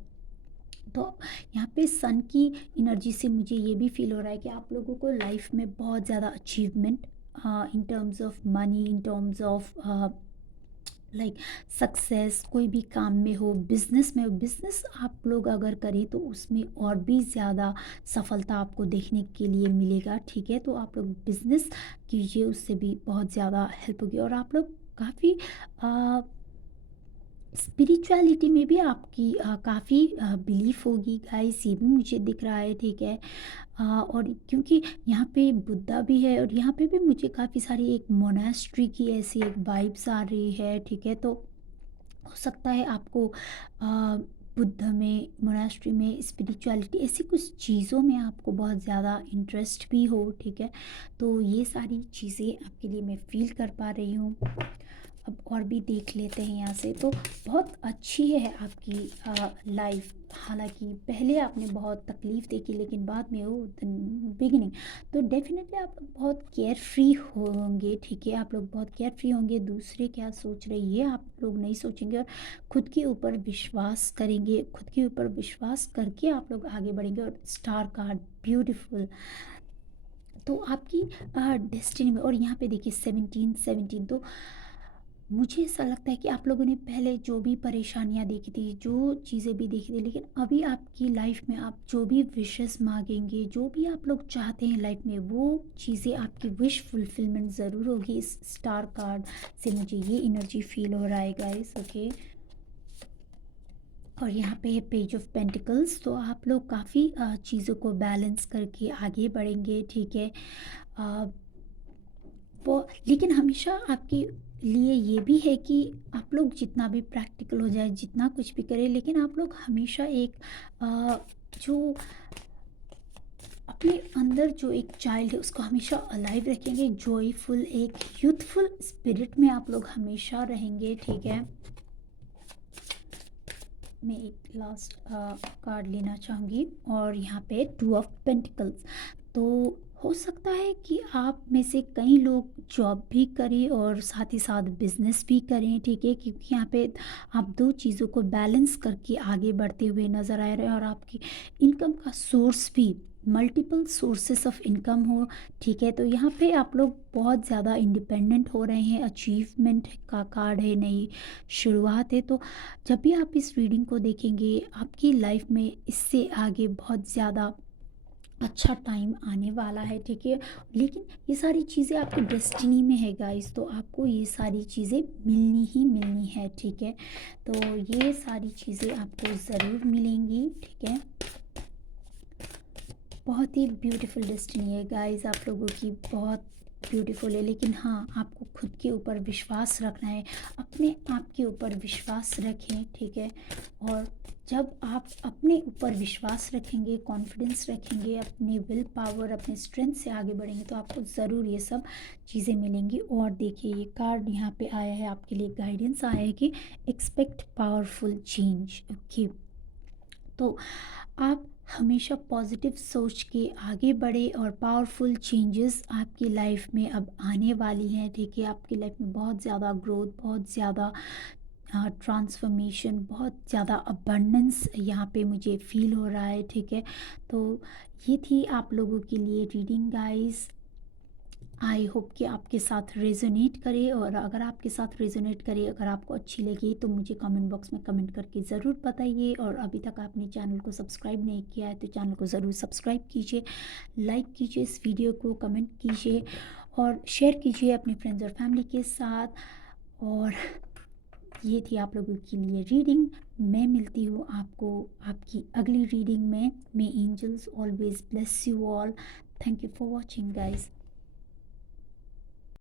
तो यहाँ पे सन की एनर्जी से मुझे ये भी फील हो रहा है कि आप लोगों को लाइफ में बहुत ज़्यादा achievement, in terms of money, in terms of like success, कोई भी काम में हो, बिजनेस में हो, बिजनेस आप लोग अगर करें तो उसमें और भी ज़्यादा सफलता आपको देखने के लिए मिलेगा, ठीक है। तो आप लोग बिजनेस कीजिए, उससे भी बहुत ज़्यादा हेल्प होगी। और आप लोग काफ़ी स्पिरिचुअलिटी में भी आपकी काफ़ी बिलीफ होगी गाइस, ये भी मुझे दिख रहा है, ठीक है। और क्योंकि यहाँ पे बुद्धा भी है, और यहाँ पे भी मुझे काफ़ी सारी एक मोनास्ट्री की ऐसी एक वाइब्स आ रही है, ठीक है। तो हो सकता है आपको बुद्ध में, मोनास्ट्री में, स्पिरिचुअलिटी, ऐसी कुछ चीज़ों में आपको बहुत ज़्यादा इंटरेस्ट भी हो, ठीक है। तो ये सारी चीज़ें आपके लिए मैं फील कर पा रही हूँ। अब और भी देख लेते हैं यहाँ से। तो बहुत अच्छी है आपकी लाइफ। हालांकि पहले आपने बहुत तकलीफ़ देखी, लेकिन बाद में वो बिगिनिंग, तो डेफिनेटली आप लोग बहुत केयर फ्री होंगे, ठीक है। आप लोग बहुत केयर फ्री होंगे, दूसरे क्या सोच रहे हैं ये आप लोग नहीं सोचेंगे। और खुद के ऊपर विश्वास करेंगे, खुद के ऊपर विश्वास करके आप लोग आगे बढ़ेंगे। और स्टार कार्ड ब्यूटीफुल। तो आपकी डेस्टिनी में, और यहाँ पे देखिए 17 17, तो मुझे ऐसा लगता है कि आप लोगों ने पहले जो भी परेशानियाँ देखी थी, जो चीज़ें भी देखी थी, लेकिन अभी आपकी लाइफ में आप जो भी विशेस माँगेंगे, जो भी आप लोग चाहते हैं लाइफ में, वो चीज़ें आपकी विश फुलफिलमेंट ज़रूर होगी। इस स्टार कार्ड से मुझे ये एनर्जी फ़ील हो रहा है गाइस, ओके। और यहाँ पे है पेज ऑफ पेंटिकल्स, तो आप लोग काफ़ी चीज़ों को बैलेंस करके आगे बढ़ेंगे, ठीक है। अ, वो लेकिन हमेशा आपके लिए ये भी है कि आप लोग जितना भी प्रैक्टिकल हो जाए, जितना कुछ भी करें, लेकिन आप लोग हमेशा एक अ, जो अपने अंदर जो एक चाइल्ड है उसको हमेशा अलाइव रखेंगे, जॉयफुल एक यूथफुल स्पिरिट में आप लोग हमेशा रहेंगे, ठीक है। मैं एक लास्ट कार्ड लेना चाहूँगी, और यहाँ पे टू ऑफ पेंटिकल्स। तो हो सकता है कि आप में से कई लोग जॉब भी करें और साथ ही साथ बिजनेस भी करें, ठीक है, क्योंकि यहाँ पे आप दो चीज़ों को बैलेंस करके आगे बढ़ते हुए नज़र आ रहे हैं, और आपकी इनकम का सोर्स भी मल्टीपल सोर्सेस ऑफ इनकम हो, ठीक है। तो यहाँ पे आप लोग बहुत ज़्यादा इंडिपेंडेंट हो रहे हैं, अचीवमेंट का कार्ड है, नई शुरुआत है। तो जब भी आप इस रीडिंग को देखेंगे, आपकी लाइफ में इससे आगे बहुत ज़्यादा अच्छा टाइम आने वाला है, ठीक है। लेकिन ये सारी चीज़ें आपकी डेस्टिनी में है गाइस, तो आपको ये सारी चीज़ें मिलनी ही मिलनी है, ठीक है। तो ये सारी चीज़ें आपको ज़रूर मिलेंगी, ठीक है। बहुत ही ब्यूटीफुल डेस्टिनी है गाइस आप लोगों की, बहुत ब्यूटीफुल है। लेकिन हाँ, आपको खुद के ऊपर विश्वास रखना है, अपने आप के ऊपर विश्वास रखें, ठीक है। और जब आप अपने ऊपर विश्वास रखेंगे, कॉन्फिडेंस रखेंगे, अपनी विल पावर, अपने स्ट्रेंथ से आगे बढ़ेंगे, तो आपको ज़रूर ये सब चीज़ें मिलेंगी। और देखिए, ये कार्ड यहाँ पे आया है, आपके लिए गाइडेंस आया है कि एक्सपेक्ट पावरफुल चेंज, ओके। तो आप हमेशा पॉजिटिव सोच के आगे बढ़े, और पावरफुल चेंजेस आपकी लाइफ में अब आने वाली हैं, ठीक है। आपकी लाइफ में बहुत ज़्यादा ग्रोथ, बहुत ज़्यादा ट्रांसफॉर्मेशन, बहुत ज़्यादा अबंडेंस यहाँ पे मुझे फील हो रहा है, ठीक है। तो ये थी आप लोगों के लिए रीडिंग गाइस। आई होप कि आपके साथ रेजोनेट करे, और अगर आपके साथ रेजोनेट करे, अगर आपको अच्छी लगी, तो मुझे कमेंट बॉक्स में कमेंट करके ज़रूर बताइए। और अभी तक आपने चैनल को सब्सक्राइब नहीं किया है तो चैनल को ज़रूर सब्सक्राइब कीजिए, लाइक कीजिए इस वीडियो को, कमेंट कीजिए और शेयर कीजिए अपने फ्रेंड्स और फैमिली के साथ। और ये थी आप लोगों के लिए रीडिंग। मैं मिलती हूँ आपको आपकी अगली रीडिंग में। May angels always bless you all. Thank you for watching guys.